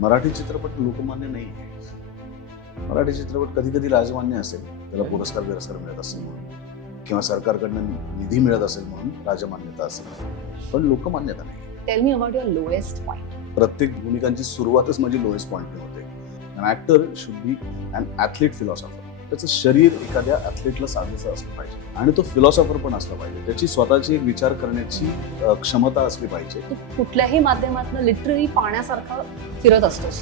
मराठी चित्रपट लोकमान्य नाही आहे. मराठी चित्रपट कधी कधी राजमान्य असेल, त्याला पुरस्कार मिळत असेल म्हणून, किंवा सरकारकडनं निधी मिळत असेल म्हणून राजमान्यता असेल, पण लोकमान्यता नाही. Tell me about your lowest point. प्रत्येक भूमिकांची सुरुवातच माझी लोएस्ट पॉइंट होते. An actor should be an athlete philosopher. त्याचं शरीर एखाद्या ॲथलीटला साजेसं असलं पाहिजे आणि तो फिलॉसॉफर पण असला पाहिजे. त्याची स्वतःची एक विचार करण्याची क्षमता असली पाहिजे. तू कुठल्याही माध्यमातून लिटरली पाण्यासारखं फिरत असतोस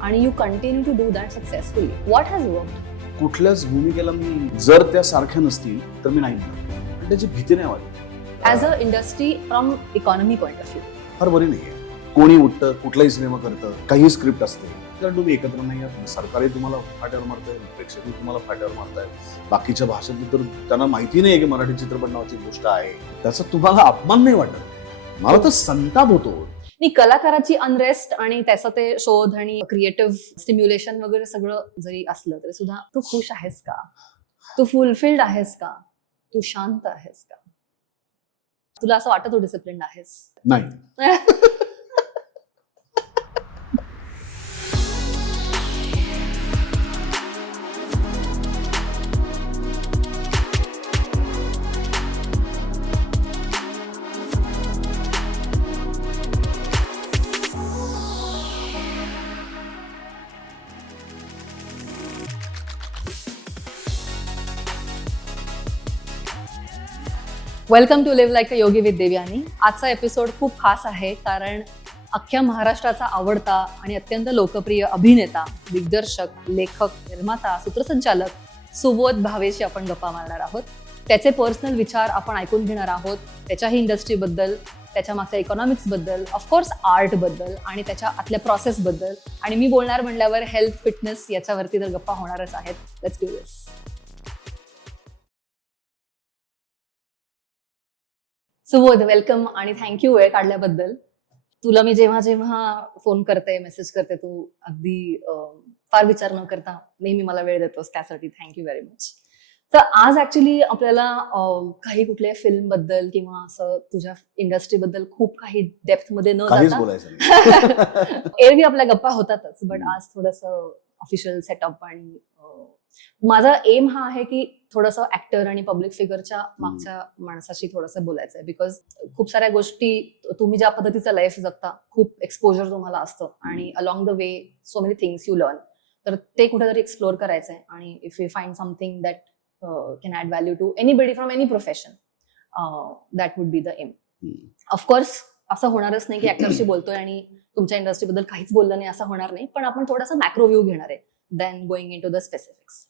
आणि you continue to do that successfully. What has worked? कुठल्याच भूमिकेला मी जर त्या सारख्या नसतील तर मी नाही म्हणत. आणि त्याची भीती नाही वाटत. As a industry from economy point of view फार बरी नाहीये. कोणी उठतं, कुठलाही सिनेमा करतं, काही स्क्रिप्ट असते, कारण तुम्ही एकत्र नाही आहात. सरकारही तुम्हाला फाट्यावर मारताय, प्रेक्षकही तुम्हाला फाट्यावर मारताय. बाकीच्या भाषेतली तर त्यांना माहिती नाही की मराठी चित्रपट नावाची गोष्ट आहे. त्याचा तुम्हाला अपमान नाही वाटत. मला तर संताप होतो. मी कलाकाराची अनरेस्ट आणि त्याचा ते शोध आणि क्रिएटिव्ह स्टिम्युलेशन वगैरे सगळं जरी असलं तरी सुद्धा तू खुश आहेस का? तू फुलफिल्ड आहेस का? तू शांत आहेस का? तुला असं वाटत तू डिसिप्लिन्ड आहेस? नाही. Welcome to live like a yogi with Devyani. आजचा एपिसोड खूप खास आहे कारण अख्ख्या महाराष्ट्राचा आवडता आणि अत्यंत लोकप्रिय अभिनेता, दिग्दर्शक, लेखक, निर्माता, सूत्रसंचालक सुबोध भावेशी आपण गप्पा मारणार आहोत. त्याचे पर्सनल विचार आपण ऐकून घेणार आहोत. त्याच्याही इंडस्ट्रीबद्दल, त्याच्या मागच्या इकॉनॉमिक्स बद्दल, ऑफकोर्स आर्ट बद्दल आणि त्याच्या आतल्या प्रोसेस बद्दल. आणि मी बोलणार म्हणल्यावर हेल्थ, फिटनेस याच्यावरती तर गप्पा होणारच आहेत. Let's do this. Subodh, welcome आणि थँक्यू वेळ काढल्याबद्दल. तुला मी जेव्हा जेव्हा फोन करते, मेसेज करते, तू अगदी फार विचार न करता नेहमी मला वेळ देतोस, त्यासाठी थँक्यू व्हेरी मच. तर आज ऍक्च्युली आपल्याला काही कुठल्या फिल्म बद्दल किंवा असं तुझ्या इंडस्ट्री बद्दल खूप काही डेप्थ मध्ये न जाता एरवी आपल्या गप्पा होतातच, बट आज थोडंसं ऑफिशियल सेटअप आणि माझा एम हा आहे की थोडंसं ऍक्टर आणि पब्लिक फिगरच्या मागच्या माणसाशी थोडंसं बोलायचं आहे. बिकॉज खूप साऱ्या गोष्टी तुम्ही ज्या पद्धतीचं लाईफ जगता, खूप एक्सपोजर तुम्हाला असतं आणि along the way so many things you learn. तर ते कुठेतरी एक्सप्लोर करायचं आहे. आणि if you find something that can add value to anybody from any profession, that would be the aim. Of course असं होणारच नाही की ऍक्टरशी बोलतोय आणि तुमच्या इंडस्ट्रीबद्दल काहीच बोललं नाही, असं होणार नाही. पण आपण थोडासा मॅक्रो व्ह्यू घेणार आहे then going into the specifics.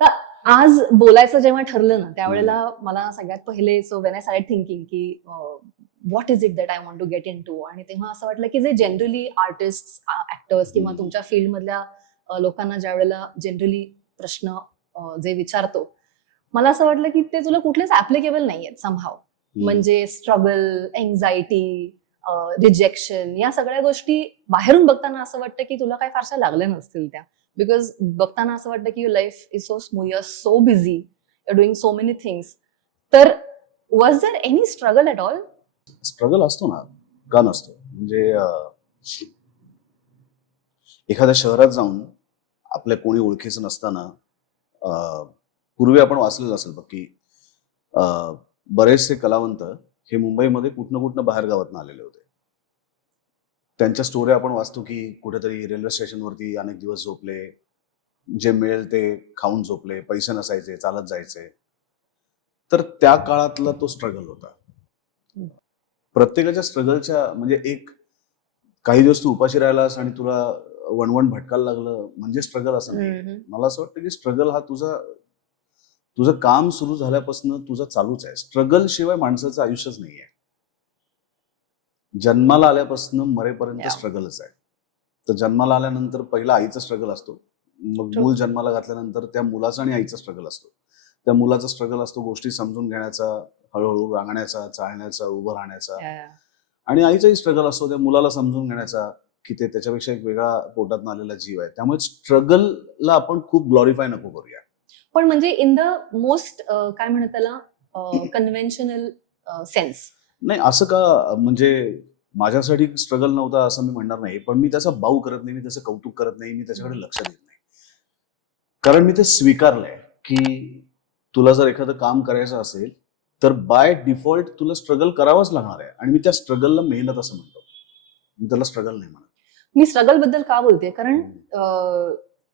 तर आज बोलायचं जेव्हा ठरलं ना, त्यावेळेला मला सगळ्यात पहिले so when I started thinking की what is it that I want to get into. आणि तेव्हा असं वाटलं की जे जनरली आर्टिस्ट, ऍक्टर्स किंवा तुमच्या फील्ड मधल्या लोकांना ज्या वेळेला जनरली प्रश्न जे विचारतो, मला असं वाटलं की ते तुला कुठलेच ऍप्लिकेबल नाही आहेत समहाव. म्हणजे स्ट्रगल, एन्झायटी, रिजेक्शन, या सगळ्या गोष्टी बाहेरून बघताना असं वाटतं की तुला काही फारशा लागल्या नसतील त्या. बिकॉज बघताना असं वाटतं की your life is so smooth, you are so busy, you are doing so many things. तर was there any struggle at all? Struggle असतो ना, का नसतो? म्हणजे एखाद्या शहरात जाऊन आपल्या कोणी ओळखीचं नसताना, पूर्वी आपण वाचलेलं असेल बघ की बरेचसे कलावंत हे मुंबईमध्ये कुठनं बाहेर गावातनं आलेले होते. त्यांच्या स्टोऱ्या आपण वाचतो की कुठेतरी रेल्वे स्टेशनवरती अनेक दिवस झोपले, जे मिळेल ते खाऊन झोपले, पैसे नसायचे, चालत जायचे. तर त्या काळातला तो स्ट्रगल होता. प्रत्येकाच्या स्ट्रगलच्या म्हणजे एक काही दिवस तू उपाशी राहिलास आणि तुला वणवण भटकायला लागलं म्हणजे स्ट्रगल असं नाही. मला असं वाटतं की स्ट्रगल हा तुझं काम सुरू झाल्यापासून तुझा चालूच आहे. स्ट्रगल शिवाय माणसाचं आयुष्यच नाहीये. जन्माला आल्यापासून मरेपर्यंत स्ट्रगलच आहे. तर जन्माला आल्यानंतर पहिला आईचा स्ट्रगल असतो, मग मूल जन्माला घातल्यानंतर त्या मुलाचा आणि आईचा स्ट्रगल असतो. त्या मुलाचा स्ट्रगल असतो गोष्टी समजून घेण्याचा, हळूहळू रांगण्याचा, चालण्याचा, उभं राहण्याचा. आणि आईचाही स्ट्रगल असतो त्या मुलाला समजून घेण्याचा की ते त्याच्यापेक्षा एक वेगळा पोटात आलेला जीव आहे. त्यामुळे स्ट्रगलला आपण खूप ग्लोरिफाय नको करूया. पण म्हणजे इन द मोस्ट काय म्हणतात त्याला कन्व्हेन्शनल सेन्स नाही, असं का? म्हणजे माझ्यासाठी स्ट्रगल नव्हता असं मी म्हणणार नाही, पण मी त्याचा बाऊ करत नाही, मी त्याचं कौतुक करत नाही, मी त्याच्याकडे लक्ष देत नाही. कारण मी ते स्वीकारलंय की तुला जर एखादं काम करायचं असेल तर बाय डिफॉल्ट तुला स्ट्रगल करावंच लागणार आहे, आणि मी त्या स्ट्रगलला मेहनत असं म्हणतो, मी त्याला स्ट्रगल नाही म्हणत. मी स्ट्रगल बद्दल का बोलते, कारण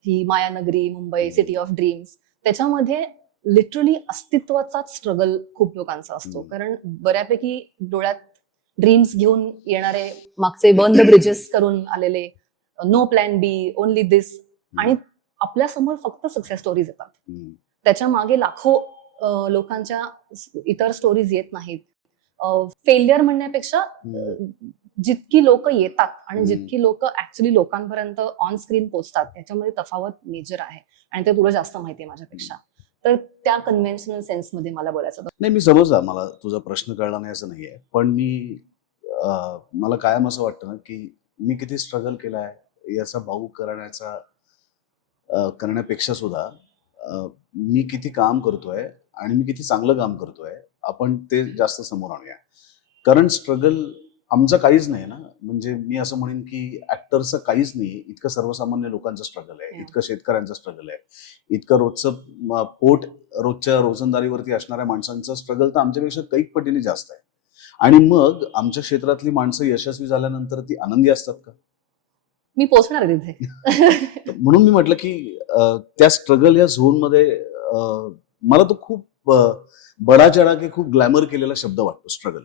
ही मायानगरी, मुंबई, सिटी ऑफ ड्रीम्स, त्याच्यामध्ये लिटरली अस्तित्वाचाच स्ट्रगल खूप लोकांचा असतो. कारण बऱ्यापैकी डोळ्यात ड्रीम्स घेऊन येणारे, मागचे बर्न द ब्रिजेस करून आलेले, नो प्लॅन बी, ओनली दिस, आणि आपल्या समोर फक्त सक्सेस स्टोरीज येतात. त्याच्या मागे लाखो लोकांच्या इतर स्टोरीज येत नाहीत. फेल्युअर म्हणण्यापेक्षा जितकी लोक येतात आणि जितकी लोक ऍक्च्युली लोकांपर्यंत ऑन स्क्रीन पोहोचतात त्याच्यामध्ये तफावत मेजर आहे, आणि ते तुला जास्त माहिती आहे माझ्यापेक्षा. तर त्या कन्व्हेन्शनल सेन्समध्ये मला बोलायचं होतं. नाही, मी समजला, मला तुझा प्रश्न कळला नाही असं नाहीये, पण मला कायम असं वाटतं ना की मी किती स्ट्रगल केलाय याचा भाऊ करण्यापेक्षा सुद्धा मी किती काम करतोय आणि मी किती चांगलं काम करतोय, आपण ते जास्त समोर आणूया. कारण स्ट्रगल आमचं काहीच नाही ना, म्हणजे मी असं म्हणेन की ऍक्टरचं काहीच नाही, इतकं सर्वसामान्य लोकांचं स्ट्रगल आहे, इतकं शेतकऱ्यांचं स्ट्रगल आहे, इतकं रोजचं पोट रोजच्या रोजंदारीवरती असणाऱ्या माणसांचं स्ट्रगल तर आमच्यापेक्षा कैक पटीने जास्त आहे. आणि मग आमच्या क्षेत्रातली माणसं यशस्वी झाल्यानंतर ती आनंदी असतात का? मी पोहोचणार आहे तिथे. म्हणून मी म्हटलं की त्या स्ट्रगल या झोनमध्ये मला तो खूप बडा चढा की खूप ग्लॅमर केलेला शब्द वाटतो स्ट्रगल.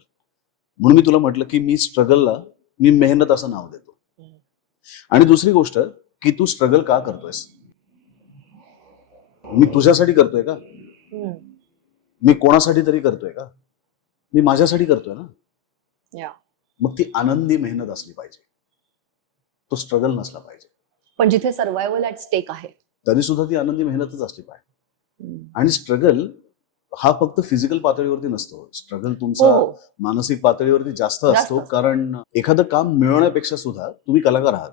म्हणून मी तुला म्हटलं की मी स्ट्रगलला मी मेहनत असं नाव देतो. आणि दुसरी गोष्ट की तू स्ट्रगल का करतोयस? मी तुझ्यासाठी करतोय का? मी कोणासाठी तरी करतोय का? मी माझ्यासाठी करतोय ना. मग ती आनंदी मेहनत असली पाहिजे, तो स्ट्रगल नसला पाहिजे. पण जिथे सर्व्हायव्हल ऍट स्टेक आहे तरी सुद्धा ती आनंदी मेहनतच असली पाहिजे. आणि स्ट्रगल हा फक्त फिजिकल पातळीवरती नसतो, स्ट्रगल तुमचा मानसिक पातळीवरती जास्त असतो. कारण एखादं काम मिळवण्यापेक्षा सुद्धा तुम्ही कलाकार आहात,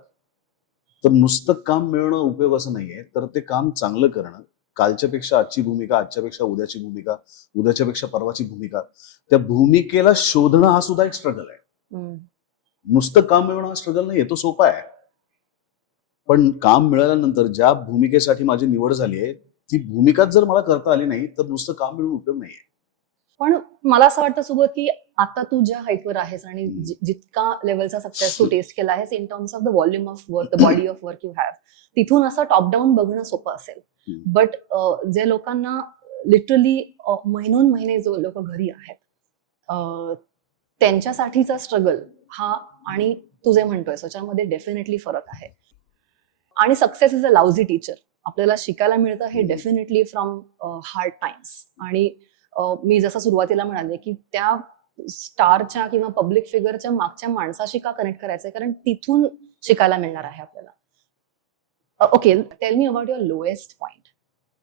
तर नुसतं काम मिळवणं उपयोग असं नाहीये, तर ते काम चांगलं करणं, कालच्यापेक्षा आजची भूमिका, आजच्यापेक्षा उद्याची भूमिका, उद्याच्यापेक्षा परवाची भूमिका, त्या भूमिकेला शोधणं हा सुद्धा एक स्ट्रगल आहे. नुसतं काम मिळवणं हा स्ट्रगल नाहीये, तो सोपा आहे. पण काम मिळाल्यानंतर ज्या भूमिकेसाठी माझी निवड झाली आहे ती भूमिकाच जर मला करता आली नाही तर नुसतं काम मिळून उपयोग नाहीये. पण मला असं वाटतं सुबोध की आता तू ज्या हाईटवर आहेस आणि जितका लेवलचा सक्सेस तू टेस्ट केला आहेस in terms of the volume of work, the body of work you have, तिथून असं टॉप डाऊन बघणं सोपं असेल. बट जे लोकांना लिटरली महिनोन महिने जो लोक घरी आहेत त्यांच्यासाठीचा स्ट्रगल हा आणि तू जे म्हणतोय त्याच्यामध्ये डेफिनेटली फरक आहे. आणि सक्सेस इज अ लाउझी टीचर. आपल्याला शिकायला मिळतं हे डेफिनेटली फ्रॉम हार्ड टाइम्स. आणि मी जसं सुरुवातीला म्हणाले की त्या स्टारच्या किंवा पब्लिक फिगरच्या मागच्या माणसाशी का कनेक्ट करायचंय, कारण तिथून शिकायला मिळणार आहे आपल्याला. Okay, tell me about your lowest point.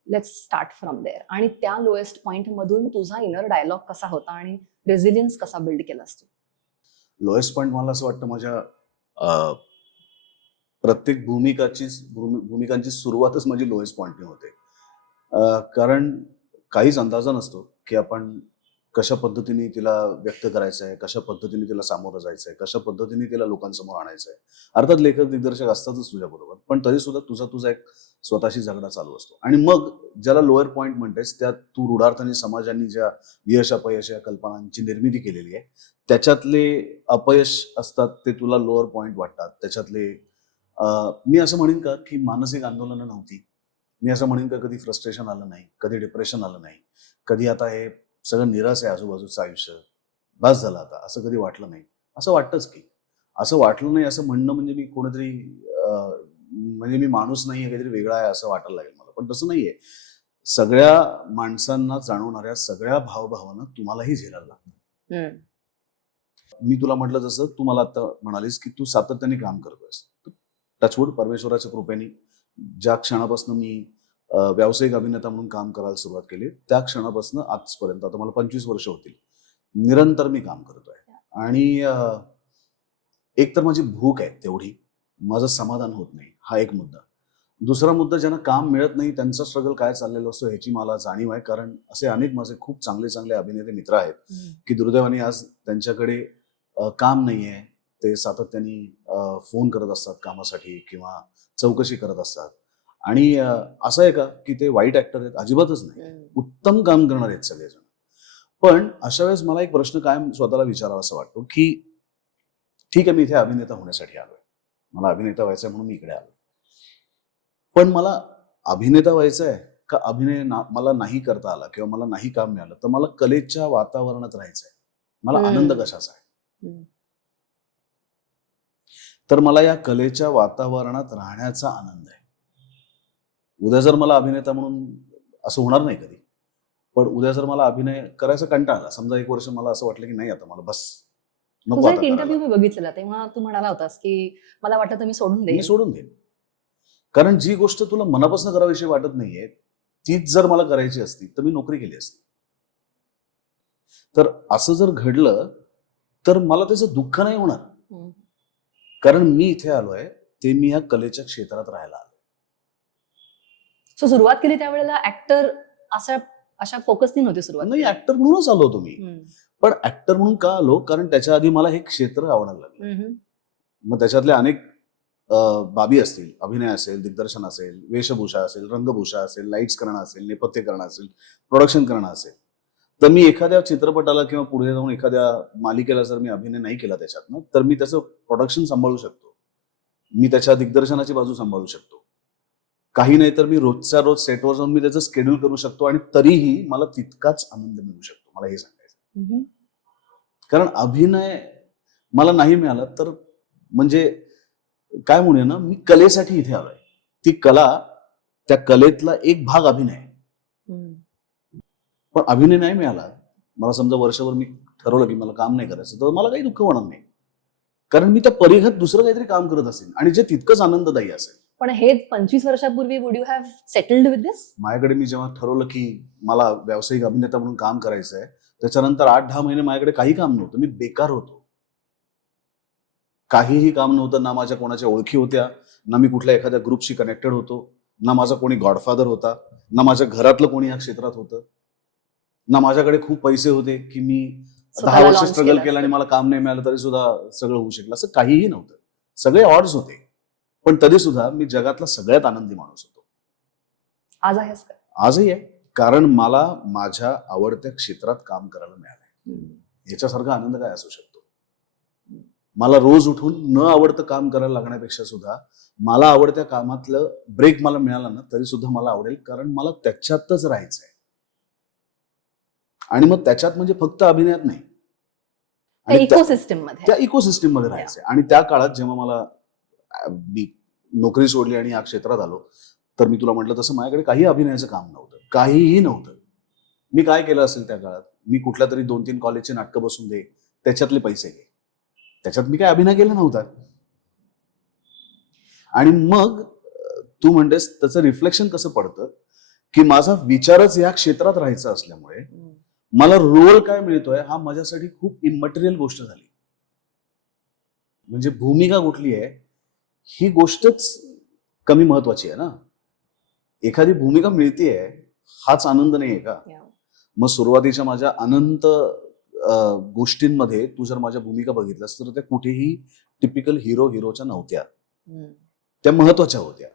Let's start from there. आणि त्या लोएस्ट पॉइंट मधून तुझा इनर डायलॉग कसा होता आणि रेझिलियन्स कसा बिल्ड केलास तू? लोएस्ट पॉइंट मला असं वाटतं माझ्या प्रत्येक भूमिकांची सुरुवातच माझी लोएस्ट पॉइंटने होते. कारण काहीच अंदाजा नसतो की आपण कशा पद्धतीने तिला व्यक्त करायचं आहे, कशा पद्धतीने तिला सामोरं जायचं आहे, कशा पद्धतीने तिला लोकांसमोर आणायचं आहे. अर्थात लेखक दिग्दर्शक असतातच तुझ्याबरोबर, पण तरी सुद्धा तुझा एक स्वतःशी झगडा चालू असतो. आणि मग ज्याला लोअर पॉइंट म्हणतेस त्यात तू रूढार्थाने समाजाने ज्या यश अपयश या कल्पनांची निर्मिती केलेली आहे त्याच्यातले अपयश असतात ते तुला लोअर पॉइंट वाटतात. त्याच्यातले मी असं म्हणेन का की मानसिक आंदोलनं नव्हती. मी असं म्हणेन का कधी फ्रस्ट्रेशन आलं नाही, कधी डिप्रेशन आलं नाही, कधी आता हे सगळं निराश आहे आजूबाजूचं आयुष्य, बस झालं आता, असं कधी वाटलं नाही. असं वाटतंच की असं वाटलं नाही असं म्हणणं म्हणजे मी कोणीतरी म्हणजे मी माणूस नाहीये, काहीतरी वेगळा आहे असं वाटायला लागेल मला. पण तसं नाहीये. सगळ्या माणसांना जाणवणाऱ्या सगळ्या भावभावना तुम्हालाही झेलायला लागतात. मी तुला म्हटलं जसं तू मला आता म्हणालीस की तू सातत्याने काम करतोयस. टचवूड परमेश्वराच्या कृपेने ज्या क्षणापासून मी व्यावसायिक अभिनेता म्हणून काम करायला सुरुवात केली त्या क्षणापासून आजपर्यंत आता मला 25 वर्ष होतील निरंतर मी काम करतोय. आणि एक तर माझी भूक आहे तेवढी, माझं समाधान होत नाही, हा एक मुद्दा. दुसरा मुद्दा, ज्यांना काम मिळत नाही त्यांचा स्ट्रगल काय चाललेलं असतो ह्याची मला जाणीव आहे. कारण असे अनेक माझे खूप चांगले चांगले अभिनेते मित्र आहेत की दुर्दैवाने आज त्यांच्याकडे काम नाहीये, ते सातत्याने फोन करत असतात कामासाठी किंवा चौकशी करत असतात. आणि असं आहे का की ते वाईट ऍक्टर आहेत? अजिबातच नाही. उत्तम काम करणार आहेत सगळेजण. पण अशा वेळेस मला एक प्रश्न कायम स्वतःला विचारावा असं वाटतो की ठीक आहे, मी इथे अभिनेता होण्यासाठी आलोय, मला अभिनेता व्हायचंय म्हणून मी इकडे आलोय. पण मला अभिनेता व्हायचंय का अभिनय मला नाही करता आला किंवा मला नाही काम मिळालं तर मला कलेच्या वातावरणात राहायचंय, मला आनंद कशाचा आहे? तर मला या कलेच्या वातावरणात राहण्याचा आनंद आहे. उद्या जर मला अभिनेता म्हणून असं होणार नाही कधी, पण उद्या जर मला अभिनय करायचा कंटाळा आला, समजा 1 वर्ष मला असं वाटलं की नाही आता मला बस नको तुझा आता एक करायला, इंटरव्ह्यू मी बघितलेला, तेव्हा तू म्हणाला होतास की मला वाटतं तर मी सोडून देईन. मी सोडून देईन. कारण जी गोष्ट तुला मनापासून करावीशी वाटत नाहीये तीच जर मला करायची असती तर मी नोकरी केली असती. तर असं जर घडलं तर मला त्याचं दुःख नाही होणार, कारण मी इथे आलोय ते मी या कलेच्या क्षेत्रात राहायला आलो. सो सुरुवात केली त्यावेळेला ऍक्टर अशा फोकसनी नव्हती सुरुवात नाही, केली. ऍक्टर म्हणूनच आलो होतो मी. हम्म. पण ऍक्टर म्हणून का आलो? कारण त्याच्या आधी मला हे क्षेत्र आवडायला लागलं. हम्म. मग त्याच्यातल्या अनेक बाबी असतील, अभिनय असेल, दिग्दर्शन असेल, वेशभूषा असेल, रंगभूषा असेल, लाईट्स करणं असेल, नेपथ्य करणं असेल, प्रोडक्शन करणं असेल, तर मी एखाद्या चित्रपटाला किंवा पुढे जाऊन एखाद्या मालिकेला जर मी अभिनय नाही केला त्याच्यातनं तर मी त्याचं प्रोडक्शन सांभाळू शकतो, मी त्याच्या दिग्दर्शनाची बाजू सांभाळू शकतो. काही नाही तर मी रोजच्या रोज सेटवर जाऊन मी त्याचं शेड्यूल करू शकतो आणि तरीही मला तितकाच आनंद मिळू शकतो. मला हे सांगायचं, कारण अभिनय मला नाही मिळाला तर म्हणजे काय म्हणूया ना, मी कलेसाठी इथे आलोय. ती कला, त्या कलेतला एक भाग अभिनय आहे. पण अभिनय नाही मिळाला, मला समजा वर्षभर मी ठरवलं की मला काम नाही करायचं, तर मला काही दुःख होणार नाही, कारण मी त्या परिघात दुसरं काहीतरी काम करत असेल आणि जे तितकंच आनंददायी असेल. पण हे 25 वर्षापूर्वी would you have settled with this? माझ्याकडे मी जेव्हा ठरवलं की मला व्यावसायिक अभिनेता म्हणून काम करायचं आहे, त्याच्यानंतर 8-10 महिने माझ्याकडे काही काम नव्हतं, मी बेकार होतो. काहीही काम नव्हतं, ना माझ्या कोणाच्या ओळखी होत्या, ना मी कुठल्या एखाद्या ग्रुपशी कनेक्टेड होतो, ना माझा कोणी गॉडफादर होता, ना माझ्या घरातलं कोणी या क्षेत्रात होतं, ना माझ्याकडे खूप पैसे होते की मी 10 वर्ष स्ट्रगल केलं आणि मला काम नाही मिळालं तरी सुद्धा सगळं होऊ शकलं. असं काहीही नव्हतं, सगळे ऑड्स होते. पण तरी सुद्धा मी जगातला सगळ्यात आनंदी माणूस होतो. आज आहेस का? आजही आहे, कारण मला माझ्या आवडत्या क्षेत्रात काम करायला मिळालंय. याच्यासारखा आनंद काय असू शकतो? मला रोज उठून न आवडतं काम करायला लागण्यापेक्षा सुद्धा मला आवडत्या कामातलं ब्रेक मला मिळाला ना तरी सुद्धा मला आवडेल, कारण मला त्याच्यातच राहायचंय. आणि मग त्याच्यात म्हणजे फक्त अभिनयात नाही, आणि त्या इकोसिस्टीम मध्ये राहायचंय. आणि त्या काळात जेव्हा मला मी नोकरी सोडली आणि या क्षेत्रात आलो, तर मी तुला म्हटलं तसं माझ्याकडे काही अभिनयाचं काम नव्हतं, काहीही नव्हतं. मी काय केलं असेल त्या काळात? मी कुठल्या तरी 2-3 कॉलेजचे नाटकं बसून दे, त्याच्यातले पैसे घे. त्याच्यात मी काय अभिनय केला नव्हता. आणि मग तू म्हणतेस त्याचं रिफ्लेक्शन कसं पडतं की माझा विचारच या क्षेत्रात राहायचा असल्यामुळे मला रोल काय मिळतोय हा माझ्यासाठी खूप इमटेरियल गोष्ट झाली. म्हणजे भूमिका कुठली आहे ही गोष्टच कमी महत्वाची आहे ना. एखादी भूमिका मिळतेय हाच आनंद नाहीये का? मग सुरुवातीच्या माझ्या अनंत गोष्टींमध्ये तू जर माझ्या भूमिका बघितल्यास तर त्या कुठेही टिपिकल हिरोच्या नव्हत्या, त्या महत्वाच्या होत्या.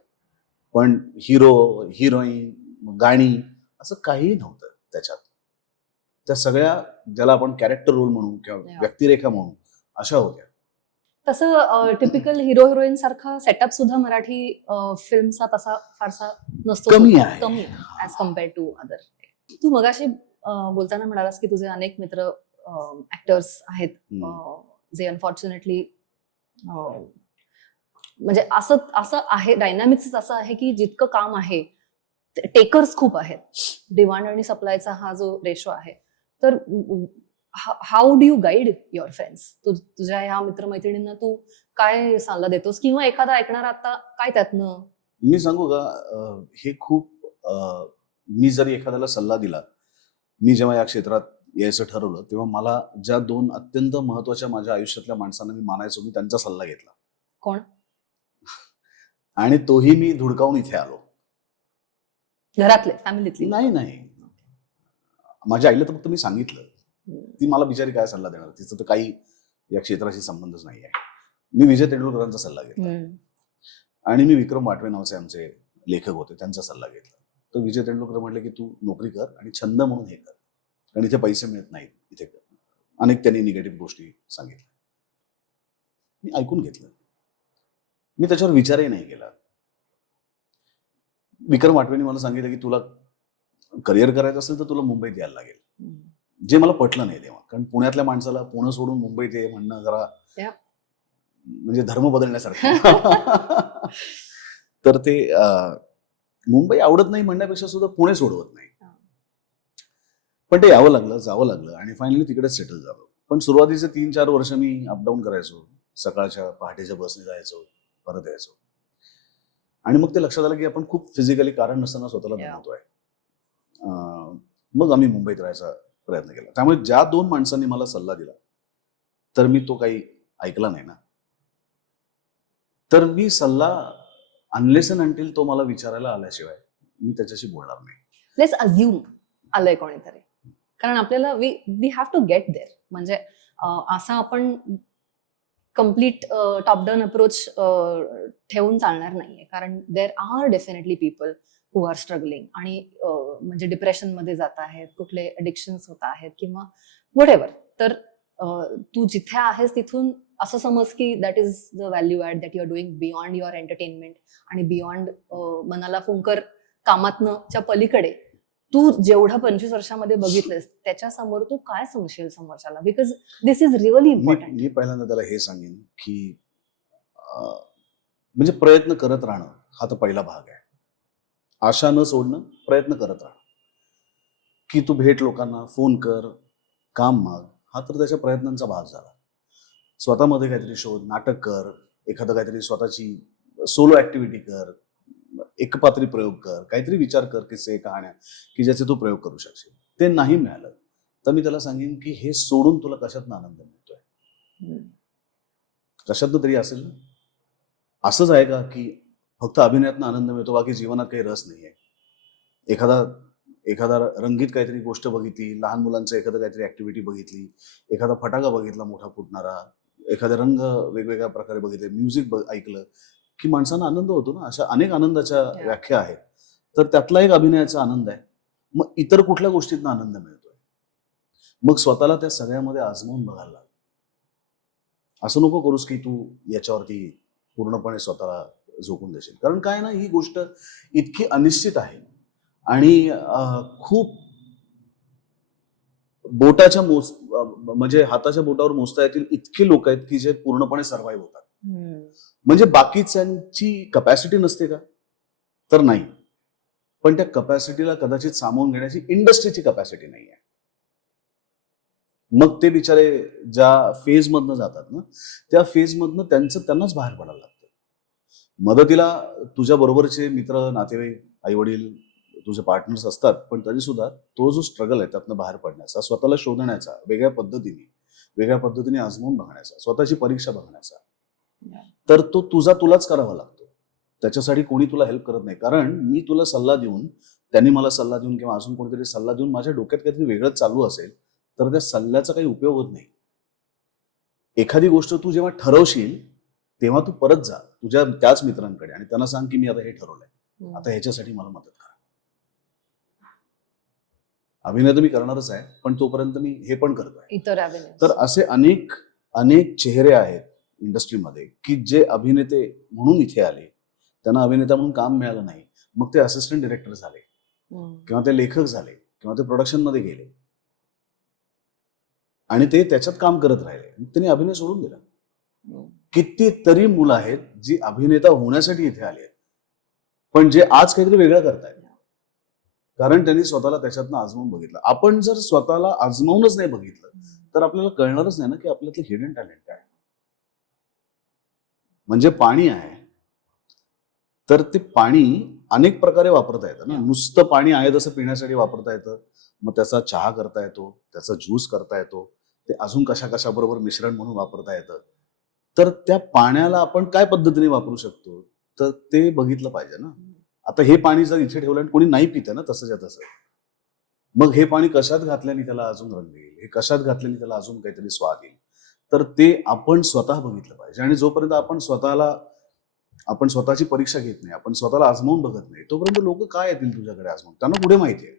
पण हिरो, हिरोईन, गाणी असं काहीही नव्हतं त्याच्यात. त्या सगळ्या ज्याला आपण कॅरेक्टर रोल म्हणू किंवा व्यक्तिरेखा म्हणू अशा होत्या. तसं टिपिकल हिरो हिरोईन सारखा सेटअप सुद्धा मराठी फिल्मचा तसा फारसा नसतो, कमी आहे ऍज कम्पेअर्ड टू अदर. तू मगाशी बोलताना म्हणालास की तुझे अनेक मित्र ऍक्टर्स आहेत जे अनफॉर्च्युनेटली म्हणजे असं आहे, डायनामिक्स असं आहे की जितकं काम आहे टेकर्स खूप आहेत. डिमांड आणि सप्लायचा हा जो रेशो आहे, तर how do you guide your friends? तुझ्या ह्या मित्रमैत्रिणींना तू काय सल्ला देतोस, किंवा एखादा ऐकणार आता काय त्यातनं? मी सांगू का, हे खूप मी जरी एखाद्याला सल्ला दिला, मी जेव्हा या क्षेत्रात यायचं ठरवलं तेव्हा मला ज्या 2 अत्यंत महत्वाच्या माझ्या आयुष्यातल्या माणसांना मी मानायचो, मी त्यांचा सल्ला घेतला. कोण? आणि तोही मी धुडकावून इथे आलो. घरातले, फॅमिलीतली? नाही, माझ्या आईला तर फक्त मी सांगितलं. ती मला बिचारी काय सल्ला देणार, तिचं तर काही या क्षेत्राशी संबंधच नाही आहे. मी विजय तेंडुलकरांचा सल्ला घेतला हम्म. आणि मी विक्रम वाटवे नावाचे आमचे लेखक होते त्यांचा सल्ला घेतला. तर विजय तेंडुलकर म्हटले की तू नोकरी कर आणि छंद म्हणून हे कर, कारण इथे पैसे मिळत नाहीत, इथे कर. अनेक त्यांनी निगेटिव्ह गोष्टी सांगितल्या. मी ऐकून घेतलं, मी त्याच्यावर विचारही नाही केला. विक्रम वाटवेने मला सांगितलं की तुला करिअर करायचं असेल तर तुला मुंबईत यायला लागेल, हम्म. जे मला पटलं नाही तेव्हा, कारण पुण्यातल्या माणसाला पुणे सोडून मुंबईत ये म्हणणं जरा Yeah. म्हणजे धर्म बदलण्यासारखं. तर ते मुंबई आवडत नाही म्हणण्यापेक्षा सुद्धा पुणे सोडवत नाही. हा. पण ते यावं लागलं, जावं लागलं आणि फायनली तिकडेच सेटल झालो. पण सुरुवातीचे 3-4 वर्ष मी अपडाऊन करायचो, सकाळच्या पहाटेच्या बसने जायचो, परत यायचो. आणि मग ते लक्षात आलं की आपण खूप फिजिकली कारण नसताना स्वतःला Yeah. बनवतोय. मग आम्ही मुंबईत राहायचा प्रयत्न केला. त्यामुळे ज्या 2 माणसांनी मला सल्ला दिला तर मी तो काही ऐकला नाही ना. तर मी सल्ला अनलेस अँड अंटिल तो मला विचारायला आल्याशिवाय मी त्याच्याशी बोलणार नाही. लेट्स अज्युम आलंय कोणीतरी, कारण आपल्याला we have to get there. म्हणजे असा आपण कम्प्लीट टॉप डाऊन अप्रोच ठेवून चालणार नाहीये, कारण there are definitely people who are struggling आणि म्हणजे डिप्रेशनमध्ये जात आहेत, कुठले अडिक्शन्स होत आहेत किंवा व्हॉट एव्हर. तर तू जिथे आहेस तिथून असं समज की that is the value add that you are doing beyond your entertainment आणि बियॉन्ड मनाला फुंकर कामातनंच्या पलीकडे तू जेवढं 25 वर्षामध्ये बघितलंस त्याच्या समोर तू काय सांगशील समोरच्याला, because this is really important. मी पहिल्यांदा त्याला हे सांगेन की म्हणजे प्रयत्न करत राहणं हा तर पहिला भाग आहे. आशा न सोडणं, प्रयत्न करत राहणं. की तू भेट लोकांना, फोन कर, काम माग, हा तर त्याच्या प्रयत्नांचा भाग झाला. स्वतःमध्ये काहीतरी शोध, नाटक कर, एखादं काहीतरी स्वतःची सोलो ऍक्टिव्हिटी कर, एकपात्री प्रयोग कर, काहीतरी विचार कर, किस्से, कहाण्या की ज्याचे तू प्रयोग करू शकशील. ते नाही मिळालं तर मी त्याला सांगेन की हे सोडून तुला कशातनं आनंद मिळतोय, कशातनं तरी असेल ना. असंच आहे का की फक्त अभिनयातनं आनंद मिळतो, बाकी जीवनात काही रस नाहीये. एखादा रंगीत काहीतरी गोष्ट बघितली, लहान मुलांचं एखादं काहीतरी ऍक्टिव्हिटी बघितली, एखादा फटाका बघितला मोठा फुटणारा, एखादे रंग वेगवेगळ्या प्रकारे बघितले, म्युझिक ऐकलं की माणसांना आनंद होतो ना. अशा अनेक आनंदाच्या व्याख्या आहेत. तर त्यातला एक अभिनयाचा आनंद आहे. मग इतर कुठल्या गोष्टीतनं आनंद मिळतोय, मग स्वतःला त्या सगळ्यामध्ये आजमावून बघायला लाग. असं नको करूस की तू याच्यावरती पूर्णपणे स्वतःला झोकून देशील. कारण काय ना, ही गोष्ट इतकी अनिश्चित आहे आणि खूप बोटाच्या म्हणजे हाताच्या बोटावर मोजता येतील इतके लोक आहेत की जे पूर्णपणे सर्व्हाइव्ह होतात. म्हणजे बाकीच्यांची कपॅसिटी नसते का, तर नाही. पण त्या कपॅसिटीला कदाचित सामावून घेण्याची इंडस्ट्रीची कपॅसिटी नाही आहे. मग ते बिचारे ज्या फेज मधनं जातात ना, त्या फेज मधनं त्यांनाच बाहेर पडायला लागतं. मदतीला तुझ्या बरोबरचे मित्र, नातेवाईक, आई वडील, तुझे पार्टनर्स असतात, पण तरी सुद्धा तो जो स्ट्रगल आहे त्यातनं बाहेर पडण्याचा, स्वतःला शोधण्याचा, वेगळ्या पद्धतीने आजमावून बघण्याचा, स्वतःची परीक्षा बघण्याचा, तर तो तुलाच करावा लागतो. त्याच्यासाठी कोणी तुला हेल्प करत नाही. कारण मी तुला सल्ला देऊन, त्यांनी मला सल्ला देऊन किंवा अजून कोणीतरी सल्ला देऊन माझ्या डोक्यात काहीतरी वेगळंच चालू असेल तर त्या सल्ल्याचा काही उपयोग होत नाही. एखादी गोष्ट तू जेव्हा ठरवशील तेव्हा तू परत जा तुझ्या त्याच मित्रांकडे आणि त्यांना सांग की मी आता हे ठरवलंय, आता ह्याच्यासाठी मला मदत करा. अभिनय तर मी करणारच आहे, पण तोपर्यंत मी हे पण करतोय इतर. तर असे अनेक चेहरे आहेत इंडस्ट्रीमध्ये की जे अभिनेते म्हणून इथे आले, त्यांना अभिनेता म्हणून काम मिळालं नाही, मग ते असिस्टंट डिरेक्टर झाले किंवा ते लेखक झाले किंवा ते प्रोडक्शन मध्ये गेले आणि ते त्याच्यात काम करत राहिले. त्यांनी अभिनय सोडून दिला. कितीतरी मुलं आहेत जी अभिनेता होण्यासाठी इथे आले आहेत, पण जे आज काहीतरी वेगळं करतायत कारण त्यांनी स्वतःला त्याच्यातनं आजमावून बघितलं. आपण जर स्वतःला आजमावूनच नाही बघितलं तर आपल्याला कळणारच नाही ना की आपल्यातलं हिडन टॅलेंट काय. म्हणजे पाणी आहे तर ते पाणी अनेक प्रकारे वापरता येतं ना. नुसतं पाणी आहे तसं पिण्यासाठी वापरता येतं, मग त्याचा चहा करता येतो, त्याचा ज्यूस करता येतो, ते अजून कशा बरोबर मिश्रण म्हणून वापरता येतं. तर त्या पाण्याला आपण काय पद्धतीने वापरू शकतो तर ते बघितलं पाहिजे ना. आता हे पाणी जर इथे ठेवलं आणि कोणी नाही पितं ना तसंच्या तसं, मग हे पाणी कशात घातल्याने त्याला अजून रंग येईल, हे कशात घातल्याने त्याला अजून काहीतरी स्वाद येईल. तर ते आपण स्वतः बघितलं पाहिजे. आणि जोपर्यंत आपण स्वतःची परीक्षा घेत नाही, आपण स्वतःला आजमावून बघत नाही, तोपर्यंत लोक काय येतील तुझ्याकडे आजमावून? त्यांना पुढे माहिती आहे.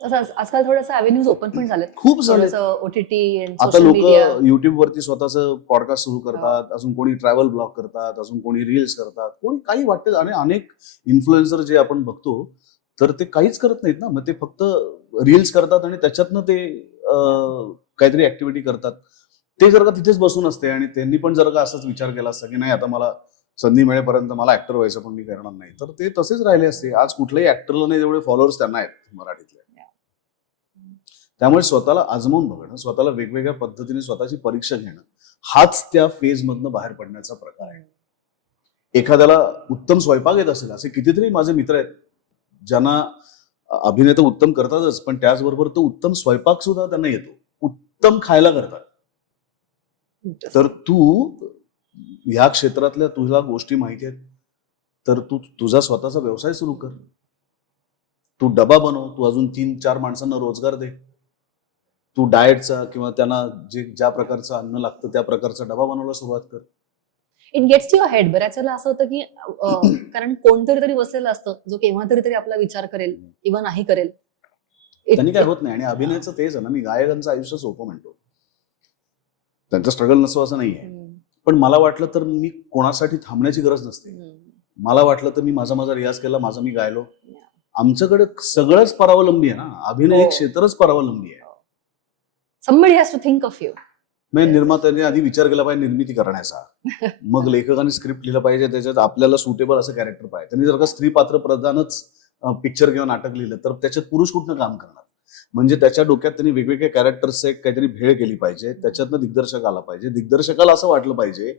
आजकाल थोडंसं अव्हेन्यूज ओपन पण झालेत, खूप झाले. ओटीटी आता सोशल लोक मीडिया. युट्यूब वरती स्वतःचं पॉडकास्ट सुरू करतात, अजून कोणी ट्रॅव्हल ब्लॉग करतात, अजून कोणी रील्स करतात, कोणी काही वाटतं. आणि अनेक इन्फ्लुएन्सर जे आपण बघतो तर ते काहीच करत नाहीत ना, मग ते फक्त रील्स करतात आणि त्याच्यातनं ते काहीतरी ऍक्टिव्हिटी करतात. ते जर का तिथेच बसून असते आणि त्यांनी पण जर का असाच विचार केला असता की नाही आता मला संधी मिळेपर्यंत मला ऍक्टर व्हायचं पण मी करणार नाही, तर ते तसेच राहिले असते. आज कुठल्याही ऍक्टरला नाही जेवढे फॉलोअर्स त्यांना आहेत मराठीतले. त्यामुळे स्वतःला आजमावून बघणं, स्वतःला वेगवेगळ्या पद्धतीने स्वतःची परीक्षा घेणं, हाच त्या फेज मधनं बाहेर पडण्याचा प्रकार आहे. एखाद्याला उत्तम स्वयंपाक येत असेल, असे कितीतरी माझे मित्र आहेत ज्यांना अभिनय तर उत्तम करतातच, पण त्याचबरोबर तो उत्तम स्वयंपाक सुद्धा त्यांना येतो, उत्तम खायला करतात. तर तू ह्या क्षेत्रातल्या तुला गोष्टी माहिती आहेत, तर तू तुझा स्वतःचा व्यवसाय सुरू कर. तू डबा बनव, तू अजून 3-4 माणसांना रोजगार दे. तू डाएटचा किंवा त्यांना ज्या प्रकारचं अन्न लागतं त्या प्रकारचा डबा बनवायला सुरुवात कर. It gets your head. बऱ्याच वेळेला असं होतं की कारण कोणतरी तरी बसलेलं असतं जो केव्हा तरी आपला विचार करेल किंवा नाही करेल. त्यांनी काय होत नाही. आणि अभिनयाचं तेच आहे ना, मी गायकांचं आयुष्य सोपं म्हणतो, त्यांचं स्ट्रगल नसतो असं नाहीये. पण मला वाटलं तर मी कोणासाठी थांबण्याची गरज नसते. मला वाटलं तर मी माझा रियाज केला, माझं मी गायलो. आमच्याकडे सगळंच परावलंबी आहे ना, अभिनय एक क्षेत्रच परावलंबी आहे. Somebody has to think of you. म्हणजे निर्मात्याने आधी विचार केला पाहिजे निर्मिती करण्याचा, मग लेखकाने स्क्रिप्ट लिहिलं पाहिजे, त्याच्यात आपल्याला सुटेबल असं कॅरेक्टर पाहिजे. त्यांनी जर का स्त्री पात्र प्रधानच पिक्चर किंवा नाटक लिहिलं तर त्याच्यात पुरुष कुठनं काम करणार? म्हणजे त्याच्या डोक्यात त्यांनी वेगवेगळ्या कॅरेक्टर्स काहीतरी भेळ केली पाहिजे, त्याच्यातनं दिग्दर्शक आला पाहिजे, दिग्दर्शकाला असं वाटलं पाहिजे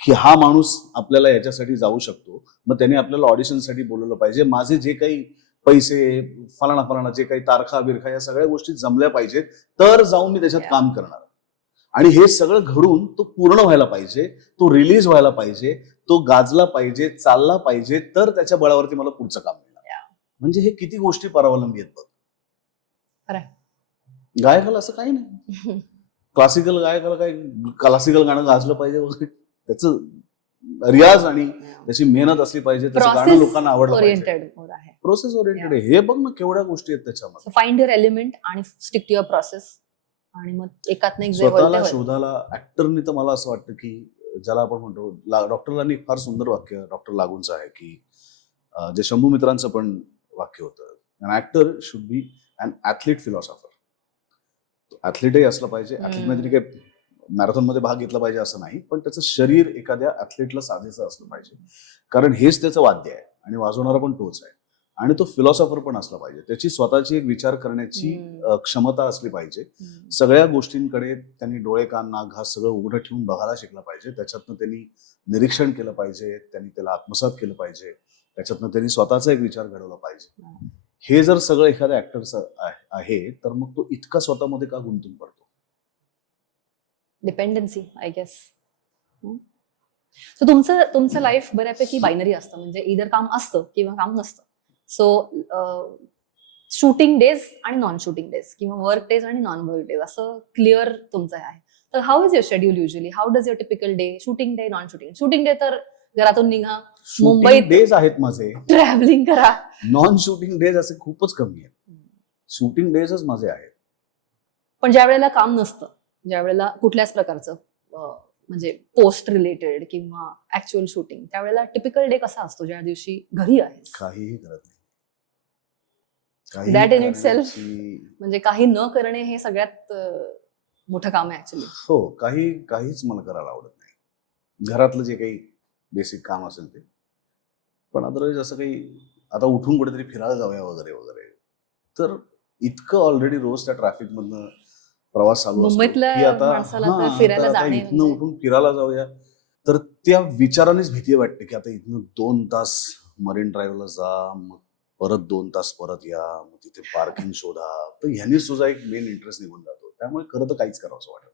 की हा माणूस आपल्याला याच्यासाठी जाऊ शकतो, मग त्यांनी आपल्याला ऑडिशनसाठी बोलवलं पाहिजे, माझे जे काही पैसे फलाना जे काही तारखा बिरखा या सगळ्या गोष्टी जमल्या पाहिजेत, तर जाऊन मी त्याच्यात काम करणार. आणि हे सगळं घडून तो पूर्ण व्हायला पाहिजे, तो रिलीज व्हायला पाहिजे, तो गाजला पाहिजे, चालला पाहिजे, तर त्याच्या बळावरती मला पुढचं काम मिळणार. म्हणजे हे किती गोष्टी परावलंबी आहेत बघ. गायकाला असं काही नाही. क्लासिकल गायकाला काय क्लासिकल गाणं गाजलं पाहिजे वगैरे, त्याचं रियाज आणि त्याची मेहनत असली पाहिजे, त्याचं गाणं लोकांना आवडलं पाहिजे. Process oriented. हे बघ ना केवढ्या गोष्टी आहेत त्याच्यामध्ये. फाइंड युअर एलिमेंट आणि स्टिक टू युअर प्रोसेस आणि मग एकातनं एक स्वतःला शोधायला. ऍक्टरनी तर मला असं वाटतं की ज्याला आपण म्हणतो, डॉक्टर लांनी फार सुंदर वाक्य डॉक्टर लागूंचं आहे की जे शंभू मित्रांचं पण वाक्य होतं, an actor should be an athlete philosopher. ऍथलीटही असलं पाहिजे. ऍथलीट म्हणजे काही मॅरेथॉन मध्ये भाग घेतला पाहिजे असं नाही, पण त्याचं शरीर एखाद्या ऍथलीटला साजेसं असलं पाहिजे, कारण हेच त्याचं वाद्य आहे आणि वाजवणारा पण तोच आहे. आणि तो फिलॉसॉफर पण असला पाहिजे, त्याची स्वतःची एक विचार करण्याची क्षमता असली पाहिजे. सगळ्या गोष्टींकडे त्यांनी डोळे कान नाक घास सगळं उघडं ठेवून बघायला शिकलं पाहिजे. त्याच्यातनं त्यांनी निरीक्षण केलं पाहिजे, त्यांनी त्याला आत्मसात केलं पाहिजे, त्याच्यातनं त्यांनी स्वतःचा एक विचार घडवला पाहिजे. हे जर सगळं एखाद्या ऍक्टरचं आहे तर मग तो इतका स्वतःमध्ये का गुंतून पडतो? Dependency I guess. सो तुमचं लाईफ बऱ्यापैकी बायनरी असतं, म्हणजे इधर काम असतं किंवा काम नसतं. सो शूटिंग डेज आणि नॉन शूटिंग डेज किंवा वर्क डेज आणि नॉन वर्क डेज असं क्लिअर तुमचं आहे. तर how is your schedule usually? How does your typical day? Shooting day, non shooting. Shooting day तर घरातून निघा, मुंबईत डेज आहेत माझे, ट्रॅव्हलिंग करा. नॉन शूटिंग डेज असे खूपच कमी आहेत. शूटिंग डेजच माझे आहेत. पण ज्या वेळेला काम नसतं, ज्या वेळेला कुठल्याच प्रकारचं म्हणजे पोस्ट रिलेटेड किंवा ऍक्च्युअल शूटिंग, त्यावेळेला टिपिकल डे कसा असतो ज्या दिवशी घरी आहेस? काहीही करत नाही. दॅट इन इट सेल्फ म्हणजे काही न करणे हे सगळ्यात मोठं काम आहे ऍक्च्युअली. हो, काहीच मला करायला आवडत नाही. घरातलं जे काही बेसिक काम असेल ते. पण अदरवाईज असं काही आता उठून कुठेतरी फिरायला जाऊया वगैरे वगैरे, तर इतकं ऑलरेडी रोज त्या ट्रॅफिक मधनं प्रवास चालू असतो की आता फिरायला जाणे, इथनं उठून फिरायला जाऊया, तर त्या विचारानेच भीती वाटते की आता इथनं 2 तास मरीन ड्राईव्हला जा, मग परत 2 तास परत या, मग तिथे पार्किंग शोधा. तर ह्यानीच तुझा एक मेन इंटरेस्ट निघून जातो. त्यामुळे खरं तर काहीच करावं असं वाटत.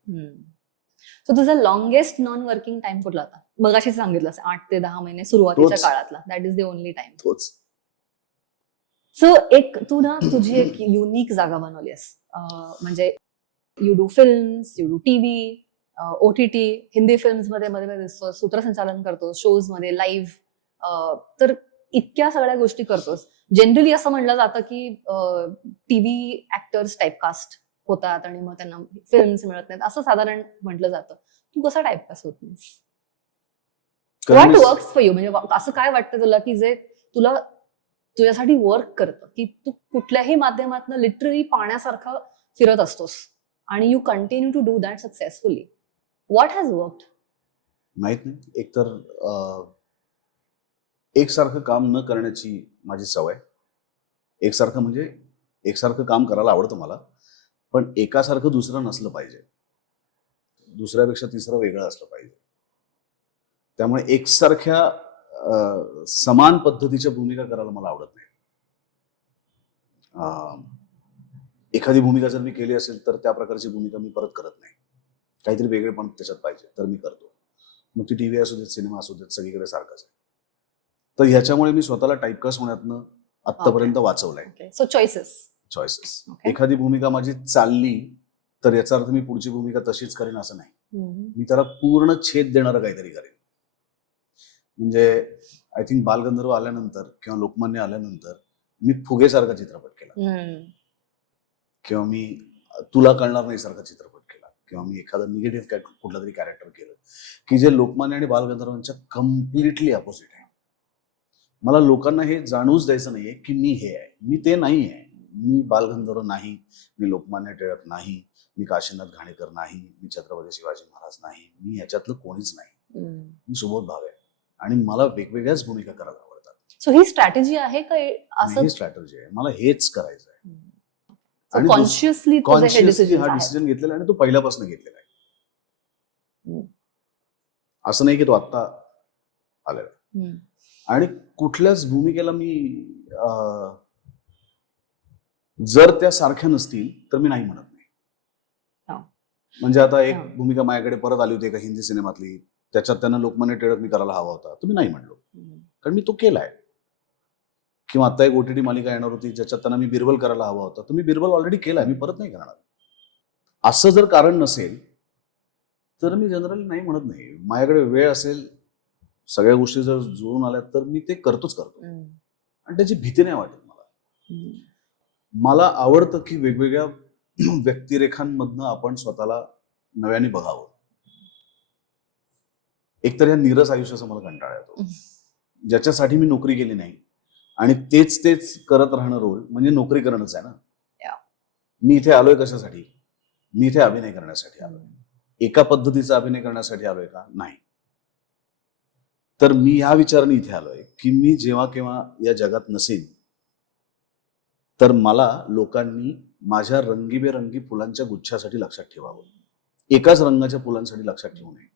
सो तुझा लॉंगेस्ट नॉन वर्किंग टाइम कुठला होता? मगाशी सांगितलं 8 ते 10 महिने सुरुवातीच्या काळातला. That is the only time. तोच. सो तुझी एक युनिक जागा बनवलीस, म्हणजे you do films, you do TV, OTT, Hindi films मध्ये मध्ये मध्ये दिसतो, सूत्रसंचालन करतो, शोज मध्ये लाईव्ह, तर इतक्या सगळ्या गोष्टी करतोस. जनरली असं म्हणलं जातं की टीव्ही ऍक्टर्स टाईपकास्ट होतात आणि मग त्यांना फिल्म्स मिळत नाहीत, असं साधारण म्हटलं जातं. तू कसा टाईपकास्ट होत नाहीस? कारण what me- works for you? म्हणजे असं काय वाटतं तुला की जे तुला तुझ्यासाठी वर्क करतं, की तू कुठल्याही माध्यमातून लिटरली पाण्यासारखं फिरत असतोस आणि you continue to do that successfully. What has worked? माहित नाही. एकतर एकसारखं काम न करण्याची माझी सवय. एकसारखं म्हणजे एकसारखं काम करायला आवडतं मला, पण एकासारखं दुसरं नसलं पाहिजे. दुसऱ्यापेक्षा तिसरं वेगळं असलं पाहिजे. त्यामुळे एकसारख्या समान पद्धतीच्या भूमिका करायला मला आवडत नाही. एखादी भूमिका जर मी केली असेल तर त्या प्रकारची भूमिका मी परत करत नाही. काहीतरी वेगळेपण त्याच्यात पाहिजे तर मी करतो. मग ती टीव्ही असू देत, सिनेमा असू देत, सगळीकडे सारखंच आहे. तर ह्याच्यामुळे मी स्वतःला टाईपकास्ट होण्यातनं आत्तापर्यंत वाचवलंय. So choices. चॉईसेस. Okay. एखादी भूमिका माझी चालली तर याचा अर्थ मी पुढची भूमिका तशीच करेन असं नाही. मी त्याला पूर्ण छेद देणारं काहीतरी करेन. म्हणजे आय थिंक बालगंधर्व आल्यानंतर किंवा लोकमान्य आल्यानंतर मी फुगेसारखा चित्रपट केला, किंवा मी तुला कळणार नाही सारखा चित्रपट केला, किंवा मी एखादा निगेटिव्ह कुठलं तरी कॅरेक्टर केलं की जे लोकमान्य आणि बालगंधर्वांच्या कम्प्लिटली अपोजिट आहे. मला लोकांना हे जाणूच द्यायचं नाहीये की मी हे आहे, मी ते नाही आहे. मी बालगंधर्व नाही, मी लोकमान्य टिळक नाही, मी काशीनाथ घाणेकर नाही, मी छत्रपती शिवाजी महाराज नाही, मी ह्याच्यातलं कोणीच नाही. मी सुबोध भावे आहे आणि मला वेगवेगळ्याच भूमिका करायला आवडतात. सो ही स्ट्रॅटेजी आहे का असं? ही स्ट्रॅटेजी आहे. मला हेच करायचं आहे. So आणि कॉन्शियसली कॉन्शियसली हा डिसिजन घेतलेला आहे आणि तो पहिल्यापासून घेतलेला आहे. असं नाही की तो आत्ता आलेला आहे. आणि कुठल्याच भूमिकेला मी जर त्या सारख्या नसतील तर मी नाही म्हणत नाही. हा. म्हणजे आता एक हा. भूमिका माझ्याकडे परत आली होती एका हिंदी सिनेमातली, त्याच्यात त्यांना लोकमान्य टिळक मी करायला हवा होता, तर मी नाही म्हणलो, कारण मी तो केलाय. किंवा आता एक OTT मालिका येणार होती ज्याच्यात त्यांना मी बिरबल करायला हवा होता, तर मी बिरबल ऑलरेडी केलाय, मी परत नाही करणार. असं जर कारण नसेल तर मी जनरली नाही म्हणत नाही. माझ्याकडे वेळ असेल, सगळ्या गोष्टी जर जुळून आल्या तर मी ते करतो आणि त्याची भीती नाही वाटत मला. मला आवडतं की वेगवेगळ्या व्यक्तिरेखांमधनं आपण स्वतःला नव्याने बघावं. एकतर या नीरस आयुष्याचा मला कंटाळा येतो, ज्याच्यासाठी मी नोकरी केली नाही आणि तेच तेच करत राहणं रोल म्हणजे नोकरी करणंच आहे ना. मी इथे आलोय कशासाठी? मी इथे अभिनय करण्यासाठी आलोय. एका पद्धतीचा अभिनय करण्यासाठी आलोय का? नाही. तर मी ह्या विचाराने इथे आलोय की मी जेव्हा केव्हा या जगात नसेन तर मला लोकांनी माझ्या रंगीबेरंगी फुलांच्या गुच्छासाठी लक्षात ठेवावं. एकाच रंगाच्या फुलांसाठी लक्षात ठेवू नये.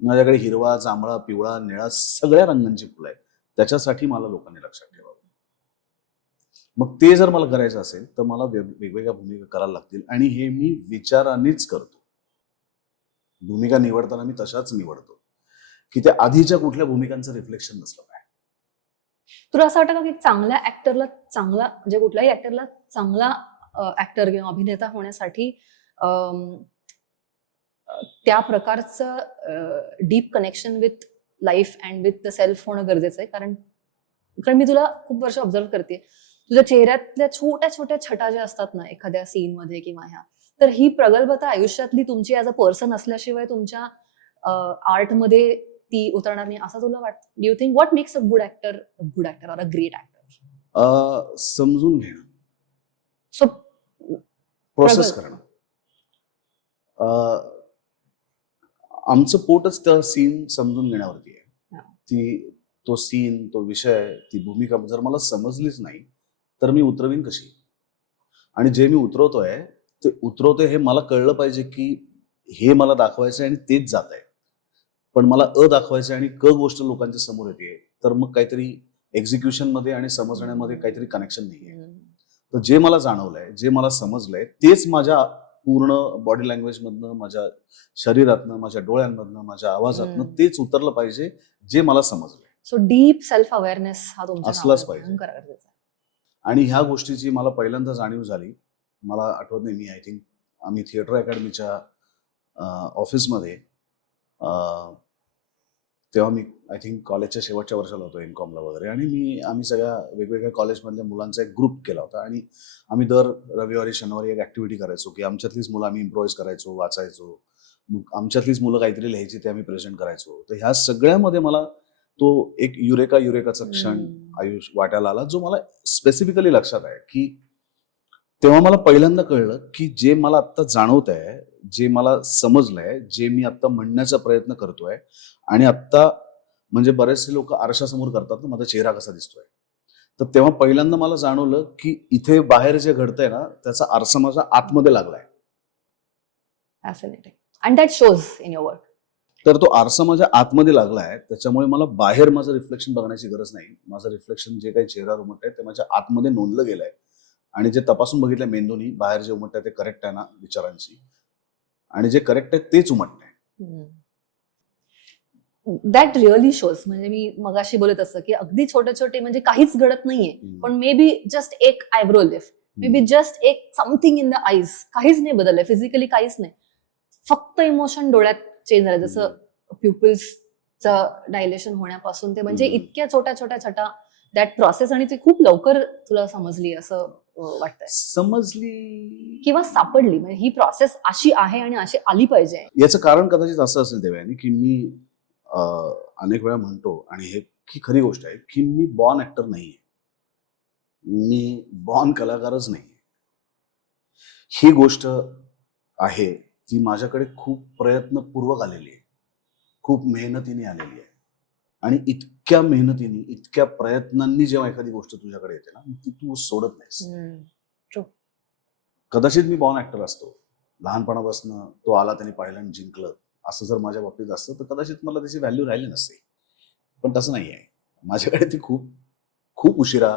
माझ्याकडे हिरवा, जांभळा, पिवळा, निळा सगळ्या रंगांची फुलं आहेत, त्याच्यासाठी मला लोकांनी लक्षात ठेवावं. मग ते जर मला करायचं असेल तर मला वेगवेगळ्या भूमिका करायला लागतील आणि हे मी विचारानेच करतो. भूमिका निवडताना मी तशाच निवडतो की त्या आधीच्या कुठल्या भूमिकांचं रिफ्लेक्शन नसलं पाहिजे. तुला असं वाटतं का की चांगल्या ऍक्टरला चांगला म्हणजे कुठल्याही ऍक्टरला चांगला ऍक्टर किंवा अभिनेता होण्यासाठी त्या प्रकारचं deep connection with life and with the self होणं गरजेचं आहे? कारण मी तुला खूप वर्ष ऑब्झर्व करते, तुझ्या चेहऱ्यातल्या छोट्या छोट्या छटा ज्या असतात ना एखाद्या सीन मध्ये किंवा ह्या, तर ही प्रगल्भता आयुष्यातली तुमची ऍज अ पर्सन असल्याशिवाय तुमच्या आर्टमध्ये ती उतरणार नाही असं तुला वाटतं? Do you think what makes a good actor or a great actor? समजून घेणं, सो प्रोसेस करणं. आमचं पोटच त्या सीन समजून घेण्यावरती आहे. तो सीन, तो विषय, ती भूमिका जर मला समजलीच नाही तर मी उतरवीन कशी? आणि जे मी उतरवतोय ते उतरवतोय हे मला कळलं पाहिजे की हे मला दाखवायचं आणि तेच जात आहे. पण मला दाखवायचं आणि गोष्ट लोकांच्या समोर येते, तर मग काहीतरी एक्झिक्युशन मध्ये आणि समजण्यामध्ये काहीतरी कनेक्शन नाहीये. तर जे मला जाणवलंय, जे मला समजलंय तेच माझ्या पूर्ण बॉडी लँग्वेज मधनं, माझ्या शरीरातनं, माझ्या डोळ्यांमधनं, माझ्या आवाजातनं तेच उतरलं पाहिजे जे मला समजलंय. सो डीप सेल्फ अवेअरनेस हा तुमच्या असलाच पाहिजे. भयंकर गरजेचा आहे. आणि ह्या गोष्टीची मला पहिल्यांदा जाणीव झाली, मला आठवत नाही, मी आय थिंक आम्ही थिएटर अकॅडमीच्या ऑफिसमध्ये तेव्हा मी आय थिंक कॉलेजच्या शेवटच्या वर्षाला होतो एमकॉमला वगैरे, आणि आम्ही सगळ्या वेगवेगळ्या कॉलेजमधल्या मुलांचा एक ग्रुप केला होता, आणि आम्ही दर रविवारी शनिवारी एक ऍक्टिव्हिटी करायचो की आमच्यातलीच मुलं आम्ही इम्प्रोव्हाइज करायचो, वाचायचो, मग आमच्यातलीच मुलं काहीतरी लिहायची ते आम्ही प्रेझेंट करायचो. तर ह्या सगळ्यामध्ये मला तो एक युरेकाचा क्षण आयुष्य वाटायला आला, जो मला स्पेसिफिकली लक्षात आहे की तेव्हा मला पहिल्यांदा कळलं की जे मला आत्ता जाणवत आहे, जे मला समजलंय, जे मी आत्ता म्हणण्याचा प्रयत्न करतोय, आणि आत्ता म्हणजे बरेचसे लोक आरशासमोर करतात ना माझा चेहरा कसा दिसतोय, तर तेव्हा पहिल्यांदा मला जाणवलं की इथे बाहेर जे घडतंय ना त्याचा आरसा माझा आतमध्ये लागलाय. Fascinating. And that shows in your work. तर तो आरसा माझ्या आतमध्ये लागलाय, त्याच्यामुळे मला बाहेर माझं रिफ्लेक्शन बघण्याची गरज नाही. माझं रिफ्लेक्शन जे काही चेहरा उमटतंय ते माझ्या आतमध्ये नोंदलं गेलंय, आणि जे तपासून बघितलंय मेंदूनी बाहेर जे उमटतंय ते करेक्ट आहे ना विचारांची, आणि जे करेक्ट आहे तेच उमटतंय. That really shows. म्हणजे मी मगाशी बोलत असं की अगदी छोटे छोटे म्हणजे काहीच घडत नाहीये, पण मे बी जस्ट एक eyebrow lift, may be just एक समथिंग इन द आईज, काहीच नाही बदललंय फिजिकली, काहीच नाही, फक्त इमोशन डोळ्यात चेंज झालं. जसं प्युपिल्सचं डायलेशन होण्यापासून ते म्हणजे इतक्या छोट्या छोट्या छटा दॅट प्रोसेस, आणि ती खूप लवकर तुला समजली असं वाटतंय, समजली किंवा सापडली. म्हणजे ही प्रोसेस अशी आहे आणि अशी आली पाहिजे. याचं कारण कदाचित असं असेल देवयानी की मी अनेक वेळा म्हणतो, आणि हे ही खरी गोष्ट आहे, की मी बॉर्न ऍक्टर नाहीये, मी बॉर्न कलाकारच नाहीये. ही गोष्ट आहे ती माझ्याकडे खूप प्रयत्नपूर्वक आलेली आहे, खूप मेहनतीने आलेली आहे, आणि इतक्या मेहनतीने, इतक्या प्रयत्नांनी जेव्हा एखादी गोष्ट तुझ्याकडे येते ना ती तू सोडत नाहीस. कदाचित मी बॉर्न ऍक्टर असतो, लहानपणापासून तो आला त्याने पाहिलं आणि जिंकलं, असं जर माझ्या बाबतीत असतं तर कदाचित मला त्याची व्हॅल्यू राहिली नसते. पण तसं नाही आहे. माझ्याकडे ती खूप खूप उशिरा,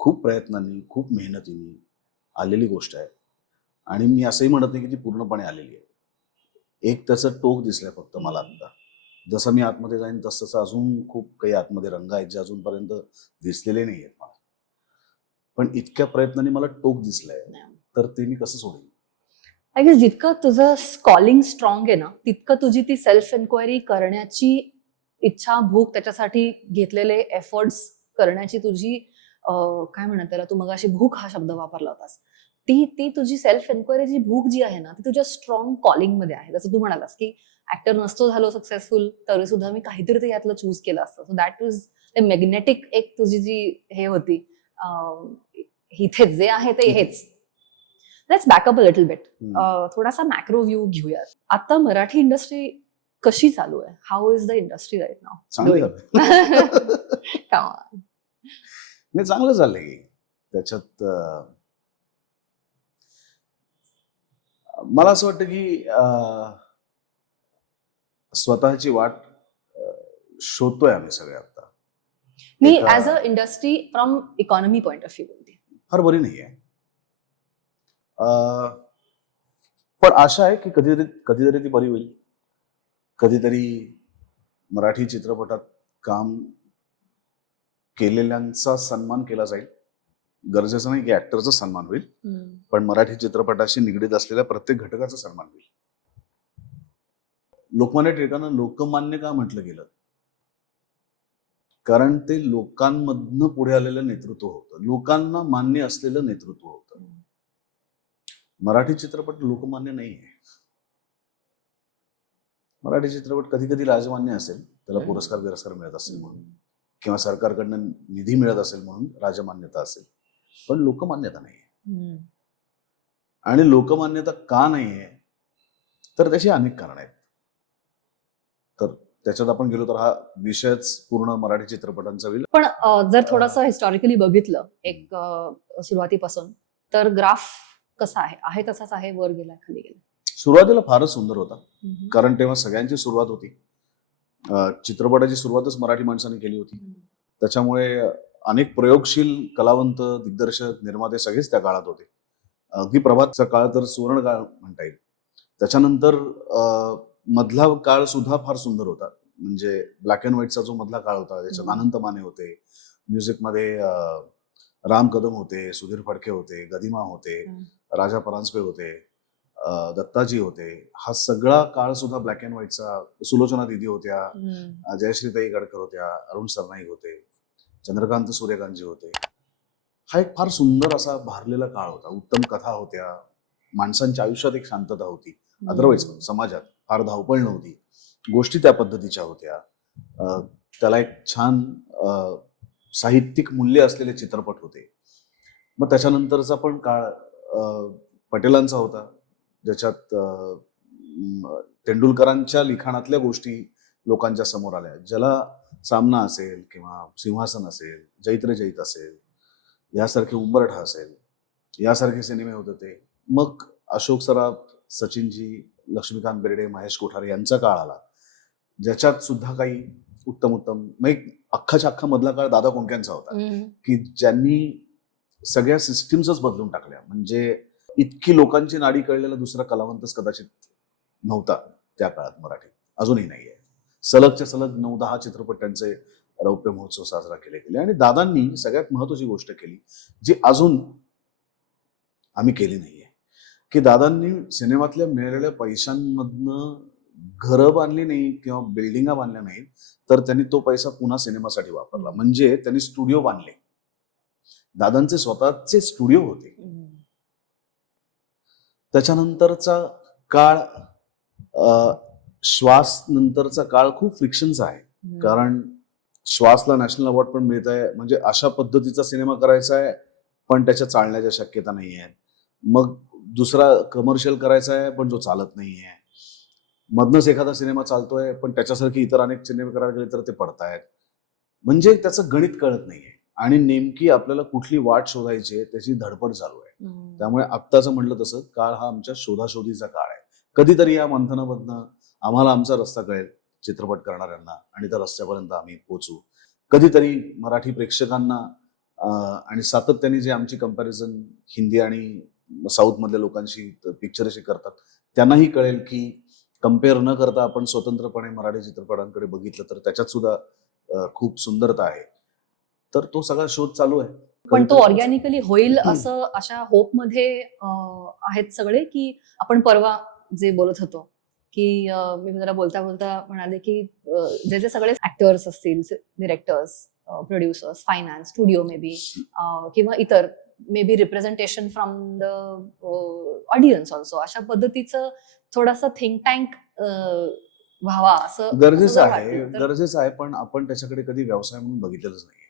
खूप प्रयत्नांनी, खूप मेहनतीने आलेली गोष्ट आहे, आणि मी असंही म्हणत नाही की ती पूर्णपणे आलेली आहे. एक त्याचं टोक दिसलंय फक्त मला आता. जसं मी आतमध्ये जाईन तसं अजून खूप काही आतमध्ये रंग आहेत जे अजूनपर्यंत दिसलेले नाही आहेत मला, पण इतक्या प्रयत्नांनी मला टोक दिसलंय, तर ते मी कसं सोडेन. आय गेस जितकं तुझं कॉलिंग स्ट्रॉंग आहे ना, तितकं तुझी ती सेल्फ एन्क्वायरी करण्याची इच्छा, भूक, त्याच्यासाठी घेतलेले एफर्ट्स करण्याची तुझी काय म्हणतात त्याला, तू मगाशी भूक हा शब्द वापरला होतास, ती तुझी सेल्फ एन्क्वायरीची भूक जी आहे ना ती तुझ्या स्ट्रॉंग कॉलिंग मध्ये आहे. जसं तू म्हणालास की ऍक्टर नसतो झालो सक्सेसफुल तरी सुद्धा मी काहीतरी ते यातलं चूज केलं असतं. So that was the magnetic एक तुझी जी हे होती, इथे जे आहे ते हेच. Let's back up a little bit. थोडासा मॅक्रो व्ह्यू घेऊया. आता मराठी इंडस्ट्री कशी चालू आहे? How is the industry right now? चांगलं झालं. नाही, चांगलं झालंय. त्याच्यात मला असं वाटतं की स्वतःची वाट शोधतोय आम्ही सगळे आता. मी as a industry from economy point of view बोलते. फार बरी नाहीये, पण आशा आहे की कधीतरी ती बरी होईल. कधीतरी मराठी चित्रपटात काम केलेल्यांचा सन्मान केला जाईल. गरजेचं नाही की ऍक्टरचा सन्मान होईल, पण मराठी चित्रपटाशी निगडीत असलेल्या प्रत्येक घटकाचा सन्मान होईल. लोकमान्य टिळकांना लोकमान्य का म्हटलं गेलं? कारण ते लोकांमधनं पुढे आलेलं नेतृत्व होतं, लोकांना मान्य असलेलं नेतृत्व होतं. मराठी चित्रपट लोकमान्य नाहीये. मराठी चित्रपट कधी कधी राजमान्य असेल, त्याला पुरस्कार मिळत असेल म्हणून, किंवा सरकारकडनं निधी मिळत असेल म्हणून राजमान्यता असेल, पण लोकमान्यता नाहीये. आणि लोकमान्यता का नाहीये तर त्याची अनेक कारण आहेत. तर त्याच्यात आपण गेलो तर हा विषयच पूर्ण मराठी चित्रपटांचा होईल. पण जर थोडंसं हिस्टॉरिकली बघितलं एक सुरुवातीपासून, तर ग्राफ कसा आहे तसाच आहे, वर गेला खाली गेला? सुरुवातीला फारच सुंदर होता, कारण तेव्हा सगळ्यांची सुरुवात होती. चित्रपटाची सुरुवातच मराठी माणसाने केली होती, त्याच्यामुळे अनेक प्रयोगशील कलावंत, दिग्दर्शक, निर्माते सगळेच त्या काळात होते. अगदी प्रभातचा काळ तर सुवर्ण काळ म्हणता येईल. त्याच्यानंतर मधला काळ सुद्धा फार सुंदर होता. म्हणजे ब्लॅक अँड व्हाईटचा जो मधला काळ होता, त्याच्यात अनंत माने होते, म्युझिकमध्ये राम कदम होते, सुधीर फडके होते, गदिमा होते, राजा परांजपे होते, दत्ताजी होते, हा सगळा काळ सुद्धा ब्लॅक अँड व्हाईटचा. सुलोचना दिदी होत्या, जयश्रीताई गडकर होत्या, अरुण सरनाईक होते, चंद्रकांत सूर्यकांतजी होते. हा एक फार सुंदर असा भारलेला काळ होता. उत्तम कथा होत्या, माणसांच्या आयुष्यात एक शांतता होती. अदरवाईज समाजात फार धावपळ नव्हती, गोष्टी त्या पद्धतीच्या होत्या. त्याला एक छान साहित्यिक मूल्य असलेले चित्रपट होते. मग त्याच्यानंतरचा पण काळ पटेलांचा होता, ज्याच्यात तेंडुलकरांच्या लिखाणातल्या गोष्टी लोकांच्या समोर आल्या. ज्याला सामना असेल किंवा सिंहासन असेल, जैत रे जैत असेल, यासारखे उंबरठा असेल, यासारखे सिनेमे होते ते. मग अशोक सराफ, सचिनजी, लक्ष्मीकांत बेर्डे, महेश कोठारे यांचा काळ आला, ज्याच्यात सुद्धा काही उत्तम उत्तम, मग एक अख्खाच्या अख्खा मधला काळ दादा कोंडकेंचा होता, की ज्यांनी सगळ्या सिस्टीम्सच बदलून टाकल्या. म्हणजे इतकी लोकांची नाडी कळलेला दुसरा कलावंतच कदाचित नव्हता त्या काळात मराठीत, अजूनही नाहीये. सलगच्या सलग 9-10 चित्रपट त्यांचे रौप्य महोत्सव साजरा केले गेले. आणि दादांनी सगळ्यात महत्वाची गोष्ट केली, जी अजून आम्ही केली नाहीये, की दादांनी सिनेमातल्या मिळालेल्या पैशांमधनं घरं बांधली नाही किंवा बिल्डिंगा बांधल्या नाहीत, तर त्यांनी तो पैसा पुन्हा सिनेमासाठी वापरला. म्हणजे त्यांनी स्टुडिओ बांधले. दादांचे स्वतःचे स्टुडिओ होते. त्याच्यानंतरचा काळ, श्वास नंतरचा काळ खूप फ्रिक्शनचा आहे. कारण श्वासला नॅशनल अवॉर्ड पण मिळत आहे, म्हणजे अशा पद्धतीचा सिनेमा करायचा आहे पण त्याच्या चालण्याच्या शक्यता नाही आहे. मग दुसरा कमर्शियल करायचा आहे पण जो चालत नाही आहे. मधनच एखादा सिनेमा चालतोय पण त्याच्यासारखे इतर अनेक सिनेमे करायला गेले तर ते पडतायत. म्हणजे त्याचं गणित कळत नाहीये आणि नेमकी आपल्याला कुठली वाट शोधायची आहे त्याची धडपड चालू आहे. त्यामुळे आत्ताचं म्हटलं तसं काळ हा आमच्या शोधाशोधीचा काळ आहे. कधीतरी या मंथनामधनं आम्हाला आमचा रस्ता कळेल चित्रपट करणाऱ्यांना आणि त्या रस्त्यापर्यंत आम्ही पोहोचू. कधीतरी मराठी प्रेक्षकांना आणि सातत्याने जे आमची कंपॅरिझन हिंदी आणि साऊथ मधल्या लोकांशी पिक्चरशी करतात त्यांनाही कळेल की कम्पेअर न करता आपण स्वतंत्रपणे मराठी चित्रपटांकडे बघितलं तर त्याच्यात सुद्धा खूप सुंदरता आहे. तर तो सगळा शोध चालू आहे. पण तो ऑर्गॅनिकली होईल असं अशा होप मध्ये आहेत सगळे, की आपण परवा जे बोलत होतो की मी जरा बोलता बोलता म्हणाले की जे जे सगळे ऍक्टर्स असतील, directors, producers, finance, studio may be किंवा इतर may be representation from the audience also, अशा पद्धतीचं थोडासा थिंक टँक व्हावा असं गरजेचं आहे. पण आपण त्याच्याकडे कधी व्यवसाय म्हणून बघितलेलंच नाहीये.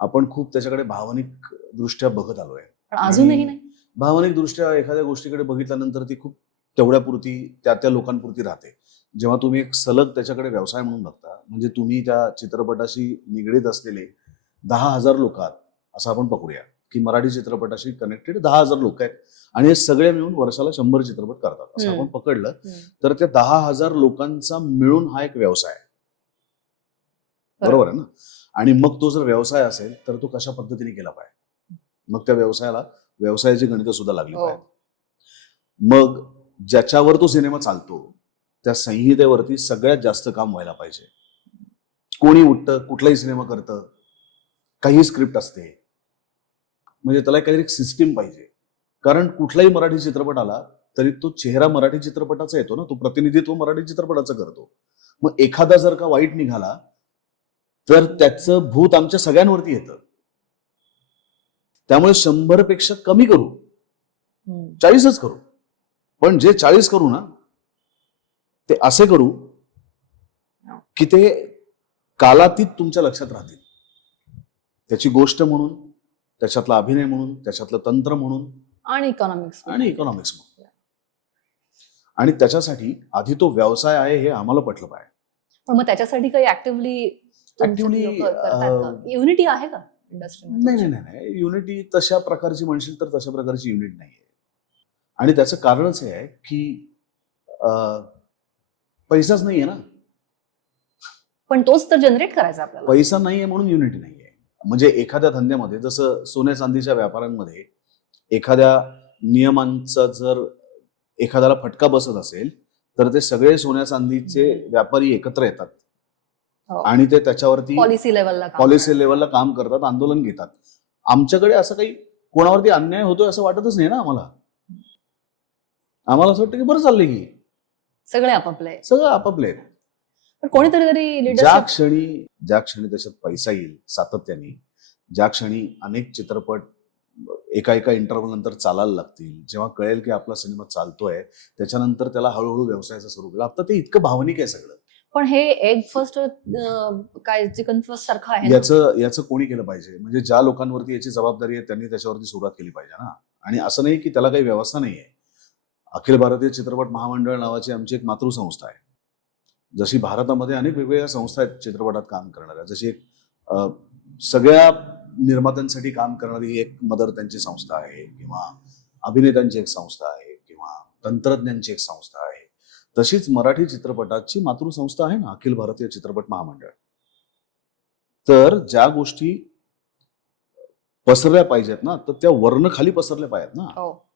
आपण खूप त्याच्याकडे भावनिक दृष्ट्या बघत आलोय. अजूनही नाही. भावनिक दृष्ट्या एखाद्या गोष्टीकडे बघितल्यानंतर ती खूप तेवढ्यापुरती त्या लोकांपुरती राहते. जेव्हा तुम्ही एक सलग त्याच्याकडे व्यवसाय म्हणून बघता, म्हणजे तुम्ही त्या चित्रपटाशी निगडीत असलेले 10,000 लोक आहात असं आपण पकडूया, की मराठी चित्रपटाशी कनेक्टेड 10,000 लोक आहेत आणि हे सगळे मिळून वर्षाला 100 चित्रपट करतात असं आपण पकडलं तर त्या 10,000 लोकांचा मिळून हा एक व्यवसाय आहे. बरोबर आहे ना? आणि मग तो जर व्यवसाय असेल तर तो कशा पद्धतीने केला पाहिजे, मग त्या व्यवसायाला व्यवसायाची गणितं सुद्धा लागली पाहिजे. मग ज्याच्यावर तो सिनेमा चालतो त्या संहितेवरती सगळ्यात जास्त काम व्हायला पाहिजे. कोणी उठतं, कुठलाही सिनेमा करतं, काही स्क्रिप्ट असते, म्हणजे त्याला काहीतरी सिस्टीम पाहिजे. कारण कुठलाही मराठी चित्रपट आला तरी तो चेहरा मराठी चित्रपटाचा येतो ना, तो प्रतिनिधित्व मराठी चित्रपटाचं करतो. मग एखादा जर का वाईट निघाला तर त्याचं भूत आमच्या सगळ्यांवरती येतं. त्यामुळे 100 पेक्षा कमी करू, 40च करू, पण जे 40 करू ना ते असे करू की ते कालातीत तुमच्या लक्षात राहतील. त्याची गोष्ट म्हणून, त्याच्यातला अभिनय म्हणून, त्याच्यातलं तंत्र म्हणून आणि इकॉनॉमिक्स म्हणून. आणि त्याच्यासाठी आधी तो व्यवसाय आहे हे आम्हाला पटलं पाहिजे. पण मग त्याच्यासाठी काही ऍक्टिव्हली युनिटी आहे का इंडस्ट्रीमध्ये? नाही. युनिटी तशा प्रकारची म्हणशील तर तशा प्रकारची युनिट नाहीये. आणि त्याचं कारणच हे आहे की पैसाच नाहीये ना. पण तोच तर जनरेट करायचा आपल्याला. पैसा नाहीये म्हणून युनिटी नाहीये. म्हणजे एखाद्या धंद्यामध्ये जसं सोने चांदीच्या व्यापाऱ्यांमध्ये एखाद्या नियमांचा जर एखाद्याला फटका बसत असेल तर ते सगळे सोन्या चांदीचे व्यापारी एकत्र येतात आणि ते त्याच्यावरती पॉलिसी लेवलला काम करतात, आंदोलन घेतात. आमच्याकडे असं काही कोणावरती अन्याय होतोय असं वाटतच नाही ना आम्हाला. आम्हाला असं वाटतं की बरं चाललंय की सगळे आपापले. सगळं आपापले आहेत. पण कोणीतरी तरी ज्या लिडरशिप. क्षणी त्याच्यात पैसा येईल सातत्याने, ज्या क्षणी अनेक चित्रपट एका इंटरव्हल नंतर चालायला लागतील, जेव्हा कळेल की आपला सिनेमा चालतोय, त्याच्यानंतर त्याला हळूहळू व्यवसायाचं स्वरूप येईल. आता ते इतकं भावनिक आहे सगळं. पण हे एग फर्स्ट काय चिकन फर्स्ट सारखं आहे ना? याचं कोणी केलं पाहिजे? म्हणजे ज्या लोकांवरती याची जबाबदारी आहे त्यांनी त्याच्यावरती सुरुवात केली पाहिजे ना. आणि असं नाही की त्याला काही व्यवस्था नाहीये. अखिल भारतीय चित्रपट महामंडळ नावाची आमची एक मातृसंस्था आहे. जशी भारतामध्ये अनेक वेगवेगळ्या संस्था आहेत चित्रपटात काम करणाऱ्या, जशी एक सगळ्या निर्मात्यांसाठी काम करणारी एक मदर त्यांची संस्था आहे, किंवा अभिनेत्यांची एक संस्था आहे, किंवा तंत्रज्ञांची एक संस्था आहे, तशीच मराठी चित्रपटाची मातृसंस्था आहे ना अखिल भारतीय चित्रपट महामंडळ. तर ज्या गोष्टी पसरल्या पाहिजेत ना, तर त्या वर्ण खाली पसरल्या पाहिजेत ना. हो.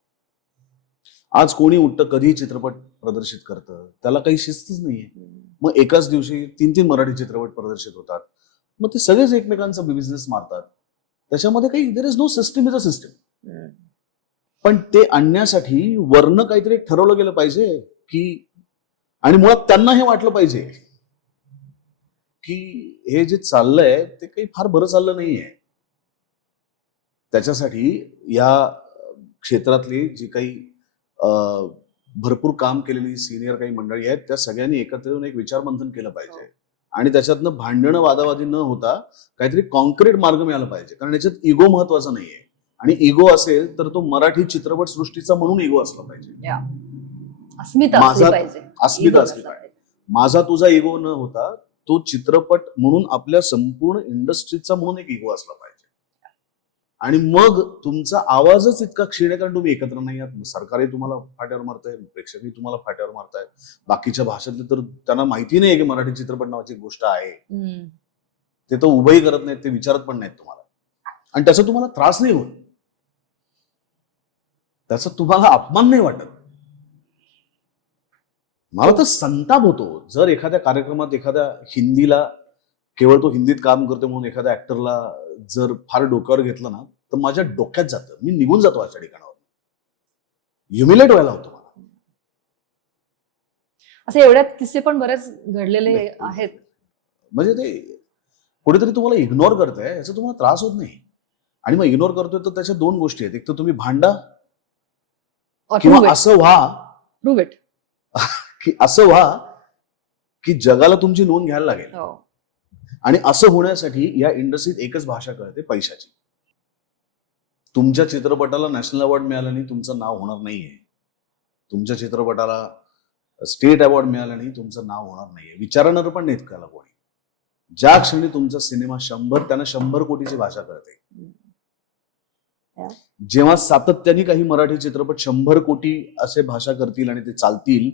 आज कोणी उठतं कधीही चित्रपट प्रदर्शित करतं, त्याला काही शिस्तच नाहीये. मग एकाच दिवशी 3-3 मराठी चित्रपट प्रदर्शित होतात. मग ते सगळेच एकमेकांचा बिझनेस मारतात. त्याच्यामध्ये काही there is no system, is a system. पण ते आणण्यासाठी वर्ण काहीतरी एक ठरवलं गेलं पाहिजे की, आणि मुळात त्यांना हे वाटलं पाहिजे की हे जे चाललंय ते काही फार बरं चाललं नाहीये. त्याच्यासाठी या क्षेत्रातली जी काही भरपूर काम केलेली सिनियर काही मंडळी आहेत, त्या सगळ्यांनी एकत्र येऊन एक विचारमंथन केलं पाहिजे. आणि त्याच्यातनं भांडणं वादावादी न होता काहीतरी कॉन्क्रीट मार्ग मिळाला पाहिजे. कारण याच्यात इगो महत्वाचा नाहीये. आणि इगो असेल तर तो मराठी चित्रपट सृष्टीचा म्हणून इगो असला पाहिजे. अस्मिता असली पाहिजे. अस्मिता असली पाहिजे. माझा तुझा इगो न होता तो चित्रपट म्हणून आपल्या संपूर्ण इंडस्ट्रीचा म्हणून एक इगो असला पाहिजे. आणि मग तुमचा आवाजच इतका क्षीण आहे कारण तुम्ही एकत्र नाही आहात. सरकारही तुम्हाला फाट्यावर मारताय, प्रेक्षकही तुम्हाला फाट्यावर मारतायत. बाकीच्या भाषेतले तर त्यांना माहिती नाहीये की मराठी चित्रपट नावाची एक गोष्ट आहे. ते तर उभंही करत नाहीत, ते विचारत पण नाहीत तुम्हाला. आणि त्याचा तुम्हाला त्रास नाही होत, त्याचा तुम्हाला अपमान नाही वाटत. मला तर संताप होतो जर एखाद्या कार्यक्रमात एखाद्या हिंदीला, केवळ तो हिंदीत काम करतो म्हणून एखाद्या ऍक्टरला जर फार डोक्यावर घेतलं ना, तर माझ्या डोक्यात जातं, मी निघून जातो अशा ठिकाणावर. ह्युमिलेट व्हायला होतं मला. असे एवढ्यात किस्से पण बरेच घडलेले आहेत. म्हणजे ते कुठेतरी तुम्हाला इग्नोर करताय, याचा तुम्हाला त्रास होत नाही. आणि मग इग्नोर करतोय तर त्याच्या दोन गोष्टी आहेत. एक तर तुम्ही भांडा, किंवा असं व्हा प्रूव्ह इट की असं व्हा की जगाला तुमची नोंद घ्यायला लागेल. आणि असं होण्यासाठी या इंडस्ट्रीत एकच भाषा कळते, पैशाची. तुमच्या चित्रपटाला नॅशनल अवॉर्ड मिळाला नाही तुमचं नाव होणार नाहीये. तुमच्या चित्रपटाला स्टेट अवॉर्ड मिळाला नाही तुमचं नाव होणार नाहीये. विचारणार पण नाहीत त्याला कोणी. ज्या क्षणी तुमचा सिनेमा 100, त्यांना 100 कोटीची भाषा कळते. जेव्हा सातत्याने काही मराठी चित्रपट 100 कोटी असे भाषा करतील आणि ते चालतील,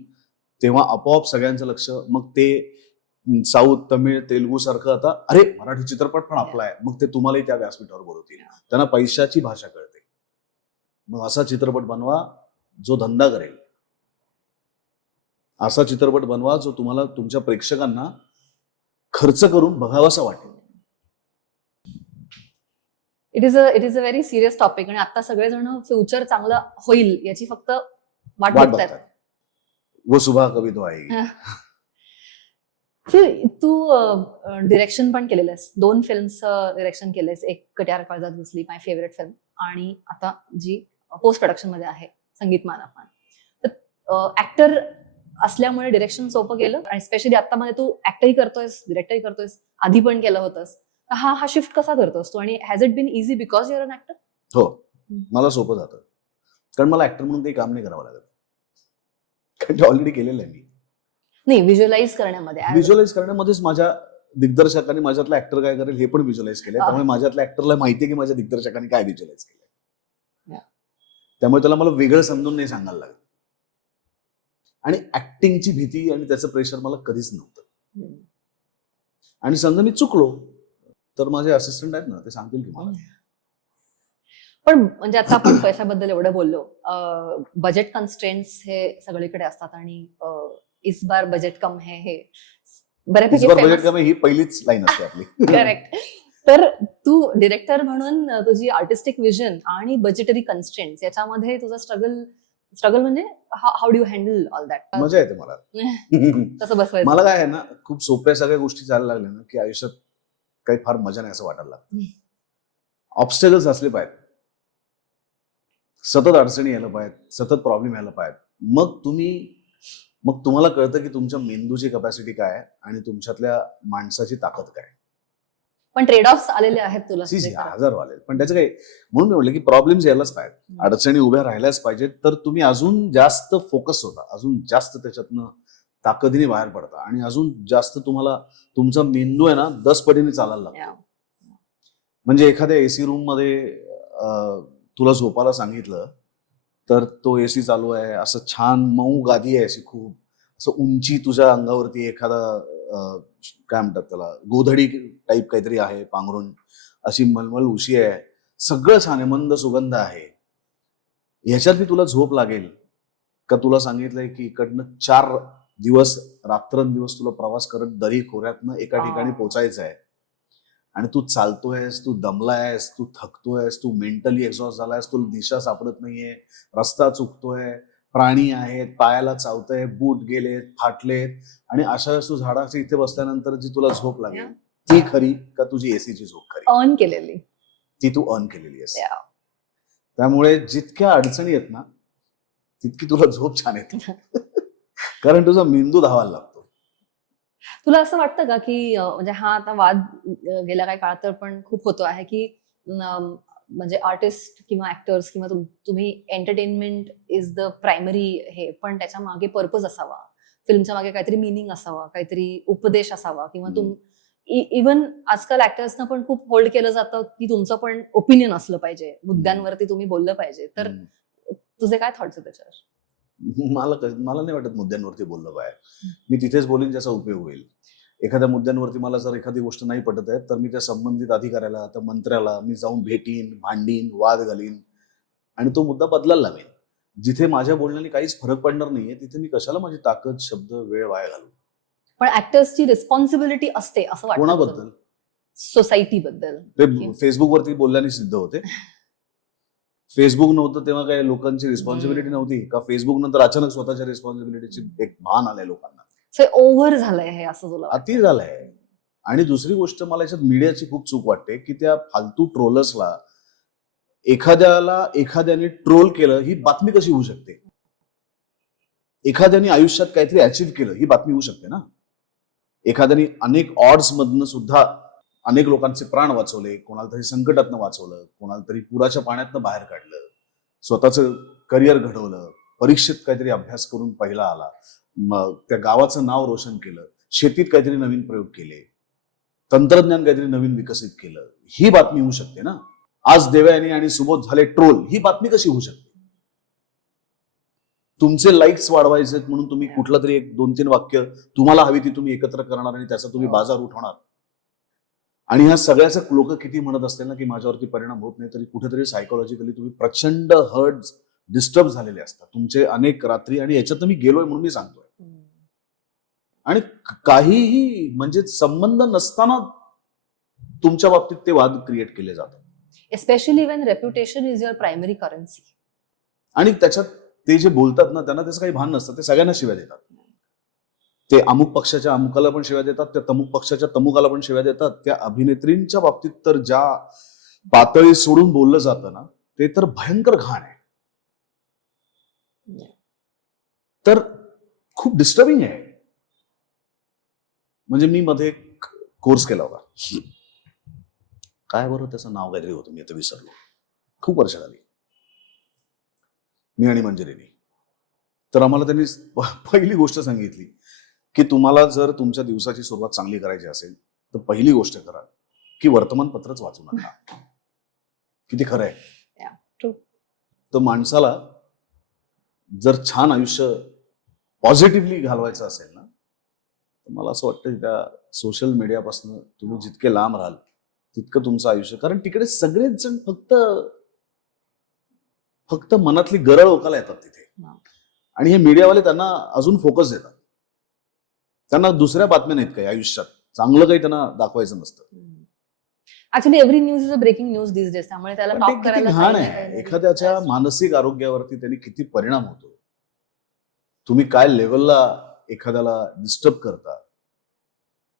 तेव्हा आपोआप सगळ्यांचं लक्ष मग ते साऊथ, तमिळ, तेलुगू सारखं आता अरे मराठी चित्रपट पण आपला आहे, मग ते तुम्हालाही त्या व्यासपीठावर बोलवतील. त्यांना पैशाची भाषा कळते. मग असा चित्रपट बनवा जो धंदा करेल. असा चित्रपट बनवा जो तुम्हाला तुमच्या प्रेक्षकांना खर्च करून बघावासा वाटेल. It is a very serious topic. आणि आता सगळेजण फ्युचर चांगलं होईल याची फक्त वाट बघतात. वो सुबह कभी तो आएगी. तू डिरेक्शन पण केलेलं आहेस, 2 फिल्म्सचं डिरेक्शन केलंयस. एक कट्यार काळजात घुसली, माय फेवरेट फिल्म, आणि आता जी पोस्ट प्रोडक्शन मध्ये आहे, संगीत मान अपमान. तर ऍक्टर असल्यामुळे डिरेक्शन सोपं गेलं, आणि स्पेशली आता मध्ये तू ऍक्टरही करतोयस, डिरेक्टरही करतोयस, आधी पण केलं होतंस. हा शिफ्ट कसा करतोस तू, आणि has it been easy because you're an actor? हो, मला सोपं जातं. कारण मला ऍक्टर म्हणून काही काम नाही करावं लागत, कारण ते ऑलरेडी केलेलं आहे मी. नाही, व्हिज्युअलाइज करण्यामध्येच माझ्या दिग्दर्शकांनी माझ्यातला ऍक्टर काय करेल हे पण व्हिज्युअलाइज केलंय. त्यामुळे माझ्यातल्या ऍक्टरला माहितीये की माझ्या दिग्दर्शकांनी काय व्हिज्युअलाइज केलंय. त्यामुळे त्याला मला वेगळं समजून नाही सांगायला लागत. आणि ऍक्टिंगची भीती आणि त्याचं प्रेशर मला कधीच नव्हतं. आणि समजा मी चुकलो तर माझे असिस्टंट आहेत ना, ते सांगतील की मला. पण म्हणजे आता आपण पैशाबद्दल एवढं बोललो, बजेट कन्स्ट्रेंट्स हे सगळीकडे असतात, आणि इस बार बजेट कम है हे बऱ्यापैकी बजेट कम ही पहिलीच लाईन असते आपली. करेक्ट. तर तू डिरेक्टर म्हणून तुझी आर्टिस्टिक विजन आणि बजेटरी कन्स्ट्रेंट्स याच्यामध्ये तुझा स्ट्रगल स्ट्रगल म्हणजे how do you handle all that? मजा येते मला. कसं बसवायचं? मला काय आहे ना, खूप सोप्या सगळ्या गोष्टी चालायला लागल्या ना की आयुष्यात काही फार मजा नाही असं वाटायला लागतं. ऑब्स्टॅकल्स असले पाहिजेत, सतत अडचणी यायला पाहिजेत, सतत प्रॉब्लेम यायला पाहिजेत. मग तुम्हाला कळतं की तुमच्या मेंदूची कपॅसिटी काय आहे आणि तुमच्यातल्या माणसाची ताकद काय आहे. पण ट्रेड ऑफ्स आलेले आहेत तुला? हजार आले, पण त्याचं काही, म्हणून मी म्हटलं की प्रॉब्लेम्स यायलाच पाहिजेत, अडचणी उभ्या राहिल्याच पाहिजेत, तर तुम्ही अजून जास्त फोकस होता, अजून जास्त त्याच्यातनं ताकदीने बाहेर पडता आणि अजून जास्त तुम्हाला तुमचा मेंदू आहे ना 10 पटीने चालायला लागतो. म्हणजे एखाद्या एसी रूम मध्ये तुला झोपायला सांगितलं तर तो एसी चालू आहे, असं छान मऊ गादी आहे, अशी खूप असं उंची तुझ्या अंगावरती एखादा काय म्हणतात त्याला गोधडी टाईप काहीतरी आहे पांघरून, अशी मलमल उशी आहे, सगळं छान आहे, मंद सुगंध आहे, ह्याच्यातली तुला झोप लागेल का? तुला सांगितलंय की इकडनं 4 दिवस रात्रंदिवस तुला प्रवास करत दरी खोऱ्यातनं एका ठिकाणी पोहोचायचं आहे आणि तू चालतोयस, तू दमलायस, तू थकतोयस, तू मेंटली एक्झॉस्ट झालायस, तुला दिशा सापडत नाहीये, रस्ता चुकतोय, प्राणी आहेत, पायाला चावतंय, बूट गेलेत, फाटलेत, आणि अशा वेळेस तू झाडाच्या इथे बसल्यानंतर जी तुला झोप लागेल ती खरी का तुझी एसीची झोप खरी? अर्न केलेली, ती तू अर्न केलेली आहेस. त्यामुळे जितक्या अडचणी आहेत ना तितकी तुला झोप छान येते कारण तुझा मेंदू धावायला लागतो. तुला असं वाटतं का की म्हणजे हा आता वाद गेल्या काही काळात तर पण खूप होतो आहे की म्हणजे आर्टिस्ट किंवा ऍक्टर्स किंवा तुम्ही एंटरटेनमेंट इज द प्रायमरी हे, पण त्याच्या मागे पर्पज असावा, फिल्मच्या मागे काहीतरी मिनिंग असावा, काहीतरी उपदेश असावा, किंवा इव्हन आजकाल ऍक्टर्सना पण खूप होल्ड केलं जातं की तुमचं पण ओपिनियन असलं पाहिजे, मुद्द्यांवरती तुम्ही बोललं पाहिजे. तर तुझे काय थॉट्स आहेत त्याच्यावर? मला नाही वाटत मुद्द्यांवरती बोललं पाहिजे. मी तिथेच बोलीन ज्याचा उपयोग होईल. एखाद्या मुद्द्यांवरती मला जर एखादी गोष्ट नाही पटत आहे तर मी त्या संबंधित अधिकाऱ्याला, त्या मंत्र्याला मी जाऊन भेटीन, भांडीन, वाद घालीन आणि तो मुद्दा बदलायला लावेन. जिथे माझ्या बोलण्याने काहीच फरक पडणार नाहीये तिथे मी कशाला माझी ताकद, शब्द, वेळ वाया घालू. पण ऍक्टर्सची रिस्पॉन्सिबिलिटी असते असं वाटतं? कोणाबद्दल? सोसायटी बद्दल. ते फेसबुकवरती बोलल्याने सिद्ध होते. फेसबुक नव्हतं तेव्हा काय लोकांची रिस्पॉन्सिबिलिटी नव्हती का? फेसबुक नंतर अचानक स्वतःच्या रिस्पॉन्सिबिलिटीची एक भान आलंय लोकांना. ओव्हर झालंय हे असं तुला? अति झालंय. आणि दुसरी गोष्ट मला याच्यात मीडियाची खूप चूक वाटते की त्या फालतू ट्रोलर्सला एखाद्याने ट्रोल केलं ही बातमी कशी होऊ शकते? एखाद्याने आयुष्यात काहीतरी अचीव्ह केलं ही बातमी होऊ शकते ना. एखाद्याने अनेक ऑड्स मधनं सुद्धा अनेक लोकांचे प्राण वाचवले, कोणाला तरी संकटातनं वाचवलं, कोणाला तरी पुराच्या पाण्यातनं बाहेर काढलं, स्वतःचं करिअर घडवलं, परीक्षेत काहीतरी अभ्यास करून पहिला आला, मग त्या गावाचं नाव रोशन केलं, शेतीत काहीतरी नवीन प्रयोग केले, तंत्रज्ञान काहीतरी नवीन विकसित केलं, ही बातमी होऊ शकते ना. आज देवयानी आणि सुबोध झाले ट्रोल, ही बातमी कशी होऊ शकते? तुमचे लाईक्स वाढवायचे म्हणून तुम्ही कुठलं तरी एक 2-3 वाक्य तुम्हाला हवी ती तुम्ही एकत्र करणार आणि त्याचा तुम्ही बाजार उठवणार. आणि ह्या सगळ्याचं लोक किती म्हणत असतील ना की माझ्यावरती परिणाम होत नाही, तरी कुठेतरी सायकोलॉजिकली तुम्ही प्रचंड हर्ट, डिस्टर्ब झालेले असतात तुमचे अनेक रात्री. आणि याच्यात मी गेलोय म्हणून मी सांगतोय. आणि काहीही म्हणजे संबंध नसताना तुमच्या बाबतीत ते वाद क्रिएट केले जातात. Especially when reputation is your primary currency. आणि त्याच्यात ते जे बोलतात ना त्यांना त्याचं काही भान नसतं, ते सगळ्यांना शिव्या देतात. ते अमुक पक्षाच्या अमुकाला पण शिव्या देतात, त्या तमुक पक्षाच्या तमुकाला पण शिव्या देतात. त्या अभिनेत्रींच्या बाबतीत तर ज्या पातळी सोडून बोललं जातं ना ते तर भयंकर घाण आहे. तर खूप डिस्टर्बिंग आहे. म्हणजे मी मध्ये एक कोर्स केला होता, काय बरं त्याचं नाव काहीतरी होतं, मी आता विसरलो, खूप वर्ष झाली, मी आणि मंजिरीनी. तर आम्हाला त्यांनी पहिली गोष्ट सांगितली की तुम्हाला जर तुमच्या दिवसाची सुरुवात चांगली करायची असेल तर पहिली गोष्ट करा की वर्तमानपत्रच वाचू नका. किती खरं आहे. तर माणसाला जर छान आयुष्य पॉझिटिव्हली घालवायचं असेल ना तर मला असं वाटतं त्या सोशल मीडियापासून तुम्ही जितके लांब राहाल तितकं तुमचं आयुष्य, कारण तिकडे सगळेच जण फक्त मनातली गरळ ओकाला येतात तिथे. आणि हे मीडियावाले त्यांना अजून फोकस देतात. त्यांना दुसऱ्या बातम्या नाहीत काही आयुष्यात, चांगलं काही त्यांना दाखवायचं नसतं. Actually every news is a breaking news these days, त्यामुळे त्याला पण ते टॉप किती करायला घाण काही आहे. नाही काही एखाद्याच्या नाही. मानसिक आरोग्यावरती त्यांनी किती परिणाम होतो. तुम्ही काय लेवलला एखाद्याला डिस्टर्ब करता.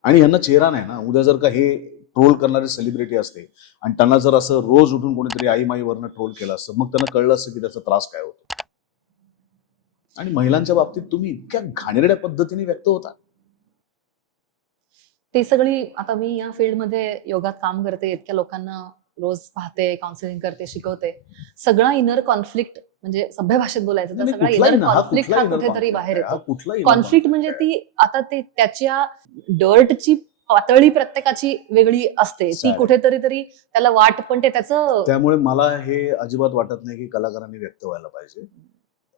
आणि यांना चेहरा नाही ना. उद्या जर का हे ट्रोल करणारे सेलिब्रिटी असते आणि त्यांना जर असं रोज उठून कोणीतरी आई माईवरनं ट्रोल केलं असतं, मग त्यांना कळलं असतं की त्याचा त्रास काय होतो. आणि महिलांच्या बाबतीत तुम्ही इतक्या घाणेरड्या पद्धतीने व्यक्त होता. ते सगळी, आता मी या फील्डमध्ये योगात काम करते, इतक्या लोकांना रोज पाहते, काउन्सिलिंग करते, शिकवते. सगळा इनर कॉन्फ्लिक्ट, म्हणजे सभ्य भाषेत बोलायचं तर सगळा इनर कॉन्फ्लिक्ट हा कुठेतरी बाहेर येतो. कॉन्फ्लिक्ट म्हणजे ती आता ते त्याच्या डर्टची पातळी प्रत्येकाची वेगळी असते, ती Sad. कुठेतरी तरी त्याला वाट, पण ते त्याचं त्यामुळे मला हे अजिबात वाटत नाही की कलाकारांनी व्यक्त व्हायला पाहिजे.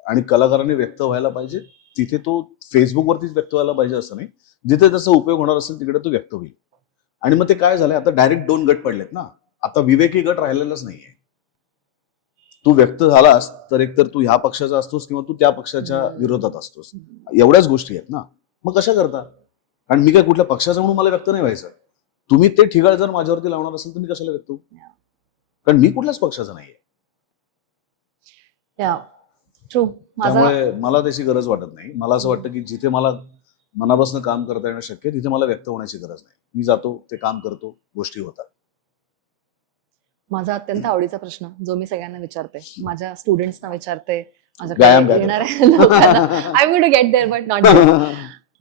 आणि कलाकारांनी व्यक्त व्हायला पाहिजे तिथे तो फेसबुकवरतीच व्यक्त व्हायला पाहिजे असं नाही. जिथे त्याचा उपयोग होणार असेल तिकडे तो व्यक्त होईल. आणि मग ते काय झालंय, आता डायरेक्ट 2 गट पडलेत ना. आता विवेकी गट राहिलेलाच नाहीये. तू व्यक्त झालास तर एकतर तू ह्या पक्षाचा असतोस किंवा तू त्या पक्षाच्या विरोधात असतोस. एवढ्याच गोष्टी आहेत ना. मग कशा करता? कारण मी काय कुठल्या पक्षाचा म्हणून मला व्यक्त नाही व्हायचं. तुम्ही ते ठिकाण जर माझ्यावरती लावणार असेल तर मी कशाला व्यक्त होऊ? कारण मी कुठल्याच पक्षाचा नाहीये. ट्रू. त्यामुळे मला त्याची गरज वाटत नाही. मला असं वाटतं की जिथे मला मनापासून काम करता येणं शक्य आहे तिथे मला व्यक्त होण्याची गरज नाही. मी जातो, ते काम करतो, गोष्टी होतात. माझा अत्यंत आवडीचा प्रश्न जो मी सगळ्यांना विचारते, माझ्या स्टुडंट्सना विचारते, व्यायाम माझ्याकडे येणाऱ्या लोकांना, I am going to get there but not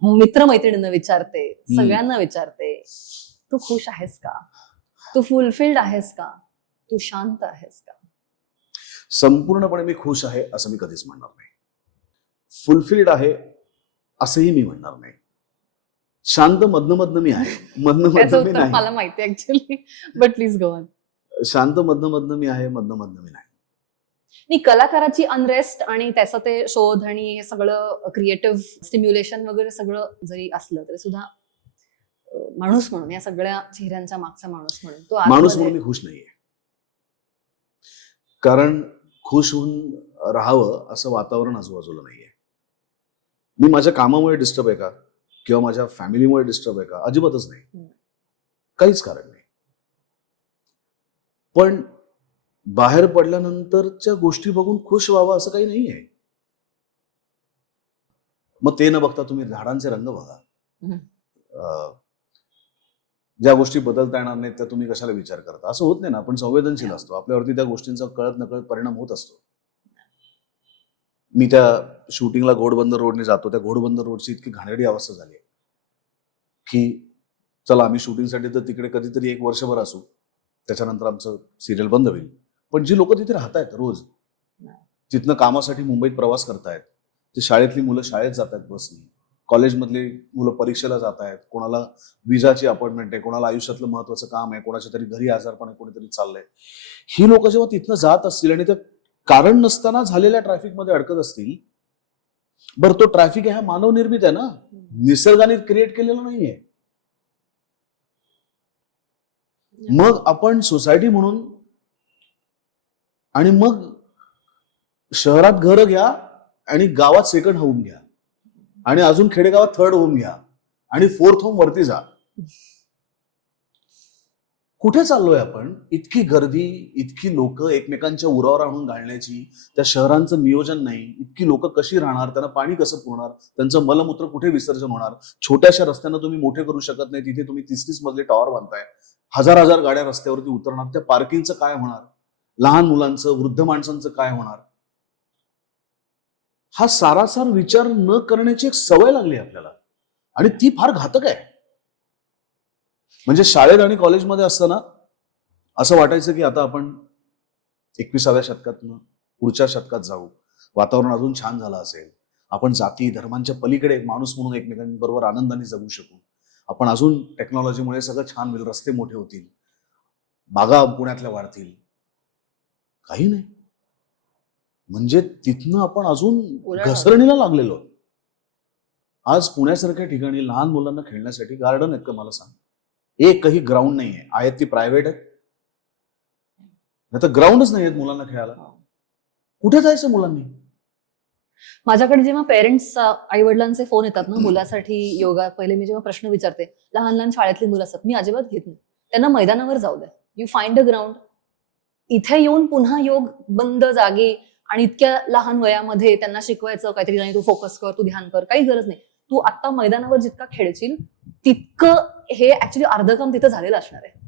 मित्रमैत्रिणींना विचारते, सगळ्यांना विचारते, तू खुश आहेस का? तू फुलफिल्ड आहेस का? तू शांत आहेस का? संपूर्णपणे मी खुश आहे असं मी कधीच म्हणणार नाही. फुलफिल्ड आहे असंही मी म्हणणार नाही. शांत मधनं मधनं मी आहे. मधनं त्याचं मधनं मी उत्तर मला नाही. माहिती actually, but please go on. शांत मधनं मधनं मी आहे, मधनं मधनं मी नाही. मी कलाकाराची अनरेस्ट आणि त्याचं ते शोध आणि हे सगळं क्रिएटिव्ह स्टिम्युलेशन वगैरे सगळं जरी असलं तरी सुद्धा माणूस म्हणून, या सगळ्या चेहऱ्यांच्या मागचा माणूस म्हणून तो माणूस आतमध्ये- म्हणून मी खुश नाहीये. कारण खुश होऊन राहावं असं वातावरण आजूबाजूला नाहीये. मी माझ्या कामामुळे डिस्टर्ब आहे का? किंवा माझ्या फॅमिलीमुळे डिस्टर्ब आहे का? अजिबातच नाही. काहीच कारण नाही. पण बाहेर पडल्यानंतरच्या गोष्टी बघून खुश व्हावं असं काही नाहीये. मग ते न बघता तुम्ही झाडांचे रंग बघा. ज्या गोष्टी बदलता येणार नाहीत त्या तुम्ही कशाला विचार करता? असं होत नाही ना. आपण संवेदनशील असतो. आपल्यावरती त्या गोष्टींचा कळत नकळत परिणाम होत असतो. मी त्या शूटिंगला घोडबंदर रोडने जातो. त्या घोडबंदर रोडची इतकी घाणेरडी अवस्था झाली की चला आम्ही शूटिंगसाठी तर तिकडे कधीतरी 1 वर्षभर असू, त्याच्यानंतर आमचं सिरियल बंद होईल. पण जी लोक तिथे राहतायत रोज, तिथनं कामासाठी मुंबईत प्रवास करतायत, ती शाळेतली मुलं शाळेत जात आहेत बसनी, कॉलेजमधली मुलं परीक्षेला जात आहेत, कोणाला विजाची अपॉइंटमेंट आहे, कोणाला आयुष्यातलं महत्वाचं काम आहे, कोणाच्या तरी घरी आजारपण आहे, कोणीतरी चाललंय. ही लोक जेव्हा तिथनं जात असतील आणि त्या कारण नसताना झालेल्या ट्रॅफिकमध्ये अडकत असतील, बरं तो ट्रॅफिक आहे हा मानवनिर्मित आहे ना, निसर्गाने क्रिएट केलेला नाहीये. मग आपण सोसायटी म्हणून आणि मग शहरात घरं घ्या आणि गावात सेकंड होऊन घ्या आणि अजून खेडेगावात थर्ड होऊन घ्या आणि फोर्थ होम वरती जा. कुठे चाललोय आपण? इतकी गर्दी, इतकी लोक एकमेकांच्या उरावर आणून घालण्याची, त्या शहरांचं नियोजन नाही. इतकी लोक कशी राहणार? त्यांना पाणी कसं पुरणार? त्यांचं मलमूत्र कुठे विसर्जन होणार? छोट्याशा रस्त्यांना तुम्ही मोठे करू शकत नाही, तिथे तुम्ही 30-30 मजले टॉवर बांधताय. हजार गाड्या रस्त्यावरती उतरणार. त्या पार्किंगचं काय होणार? लहान मुलांचं, वृद्ध माणसांचं काय होणार? हा सारासार विचार न करण्याची एक सवय लागली आपल्याला आणि ती फार घातक आहे. म्हणजे शाळेत आणि कॉलेजमध्ये असताना असं वाटायचं की आता आपण 21व्या शतकातनं पुढच्या शतकात जाऊ, वातावरण अजून छान झालं असेल, आपण जाती धर्मांच्या पलीकडे माणूस म्हणून एकमेकांबरोबर आनंदाने जगू शकू, आपण अजून टेक्नॉलॉजीमुळे सगळं छान होईल, रस्ते मोठे होतील, बागा पुण्यातल्या वाढतील. काही नाही. म्हणजे तिथनं आपण अजून घसरणीला लागलेलो. आज पुण्यासारख्या ठिकाणी लहान मुलांना खेळण्यासाठी गार्डन आहेत का मला सांग? एकही ग्राउंड नाहीये. आहेत ती प्रायव्हेट आहेत, नाही तर ग्राउंडच नाही आहेत मुलांना खेळायला. कुठे जायचं मुलांनी? माझ्याकडे जेव्हा पेरेंट्स, आई वडिलांचे फोन येतात ना मुलासाठी योगा, पहिले मी जेव्हा प्रश्न विचारते, लहान लहान शाळेतली मुलं असतात, मी अजिबात घेत नाही. त्यांना मैदानावर जाऊ द्या, यू फाइंड अ ग्राउंड. इथे येऊन पुन्हा योग बंद जागे आणि इतक्या लहान वयामध्ये त्यांना शिकवायचं काहीतरी, नाही तू फोकस कर, तू ध्यान कर, काही गरज नाही. तू आता मैदानावर जितका खेळशील तितकं हे ऍक्च्युली अर्ध काम तिथं झालेलं असणार आहे.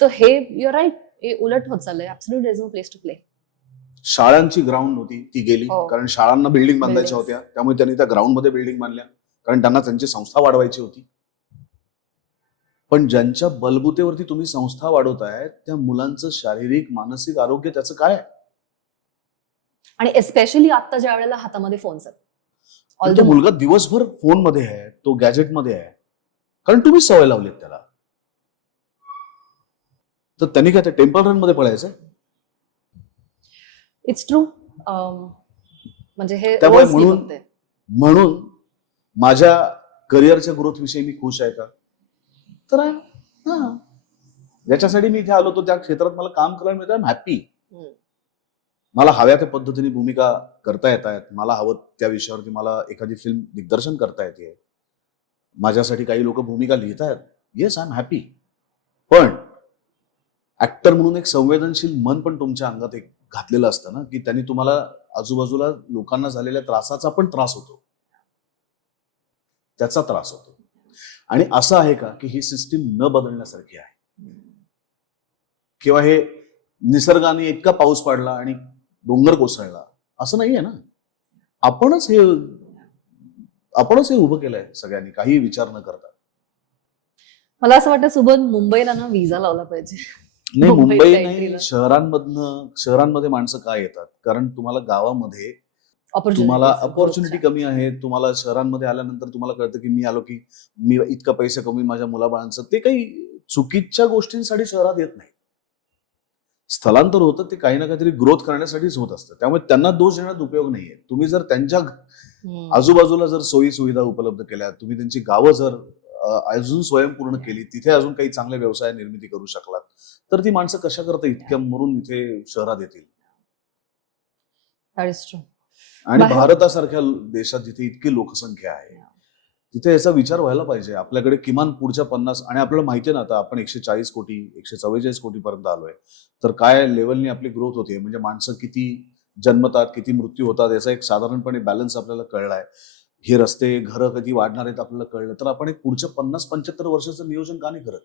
तर हे युअर राईट, हे उलट होत चाललंय. Absolutely there is no place to play. शाळांची ग्राउंड होती ती गेली, हो. कारण शाळांना बिल्डिंग बांधायच्या Buildings. होत्या, त्यामुळे त्यांनी त्या ग्राउंड मध्ये बिल्डिंग बांधल्या, कारण त्यांना त्यांची संस्था वाढवायची होती. पण ज्यांच्या बलबुतेवरती तुम्ही संस्था वाढवताय त्या मुलांचं शारीरिक मानसिक आरोग्य त्याचं काय आहे? आणि एस्पेशली आता ज्या वेळेला हातामध्ये फोन्स आहेत, ऑल तो मुलगा दिवसभर फोन मध्ये आहे, तो गॅजेट मध्ये आहे, कारण तुम्ही सवय लावलीत त्याला. तर त्यांनी काय ते टेम्पल रन मध्ये पळायचं? It's true. म्हणजे हे त्यामुळे रोज मी म्हणून- बघते. म्हणून माझ्या करिअरच्या ग्रोथ विषयी मी खुश आहे का? तर आहे. हा. ज्याच्यासाठी मी इथे आलो होतो त्या क्षेत्रात मला काम करायला मिळतं, हॅपी. हम्म. मला हव्या त्या पद्धतीने भूमिका करता येत आहेत, मला हवं त्या विषयावरती मला एखादी फिल्म दिग्दर्शन करता येते, माझ्यासाठी काही लोक भूमिका लिहित आहेत. Yes, I am happy. पण ऍक्टर म्हणून एक संवेदनशील मन पण तुमच्या अंगात एक घातलेलं असतं ना, की त्यांनी तुम्हाला आजूबाजूला लोकांना झालेल्या त्रासाचा पण त्रास होतो, त्याचा त्रास होतो. आणि असं आहे का की ही सिस्टीम न बदलण्यासारखी आहे? किंवा हे निसर्गाने इतका पाऊस पडला आणि डोंगर कोसळला असं नाहीये ना. आपणच हे उभं केलंय सगळ्यांनी, काही विचार न करता. मला असं वाटतं सुबोध, मुंबईला ना विजा लावला पाहिजे. नाही, मुंबईत मुंबई entry नाही, ला. शहरांमध्ये माणसं काय येतात? कारण तुम्हाला गावामध्ये Opportunities, तुम्हाला growth अपॉर्च्युनिटी च्या. कमी आहे. तुम्हाला शहरांमध्ये आल्यानंतर तुम्हाला कळतं की मी आलो की मी इतका पैसे कमी माझ्या मुलाबाळांचं, ते काही चुकीच्या गोष्टींसाठी शहरात येत नाही. स्थलांतर होतं ते काही ना काहीतरी ग्रोथ करण्यासाठीच होत असतं. त्यामुळे त्यांना दोष देण्यात उपयोग नाहीये. तुम्ही जर त्यांच्या हम्म. आजूबाजूला जर सोयी सुविधा उपलब्ध केल्या, तुम्ही त्यांची गावं जर अजून स्वयंपूर्ण केली, तिथे अजून काही चांगल्या व्यवसाय निर्मिती करू शकलात, तर ती माणसं कशा करता इतक्या मरून इथे शहरात येतील? That is true. आणि बाहेर- भारतासारख्या देशात जिथे इतकी लोकसंख्या आहे तिथे याचा विचार व्हायला पाहिजे. आपल्याकडे किमान पुढच्या 50, आणि आपल्याला माहिती आहे ना आता आपण 140 कोटी 144 कोटी पर्यंत आलोय, तर काय लेवलनी आपली ग्रोथ होते. म्हणजे माणसं किती जन्मतात, किती मृत्यू होतात, याचा एक साधारणपणे बॅलन्स आपल्याला कळलाय. हे रस्ते घरं कधी वाढणार आहेत आपल्याला कळलं, तर आपण एक पुढच्या 50-75 वर्षाचं नियोजन का नाही करत?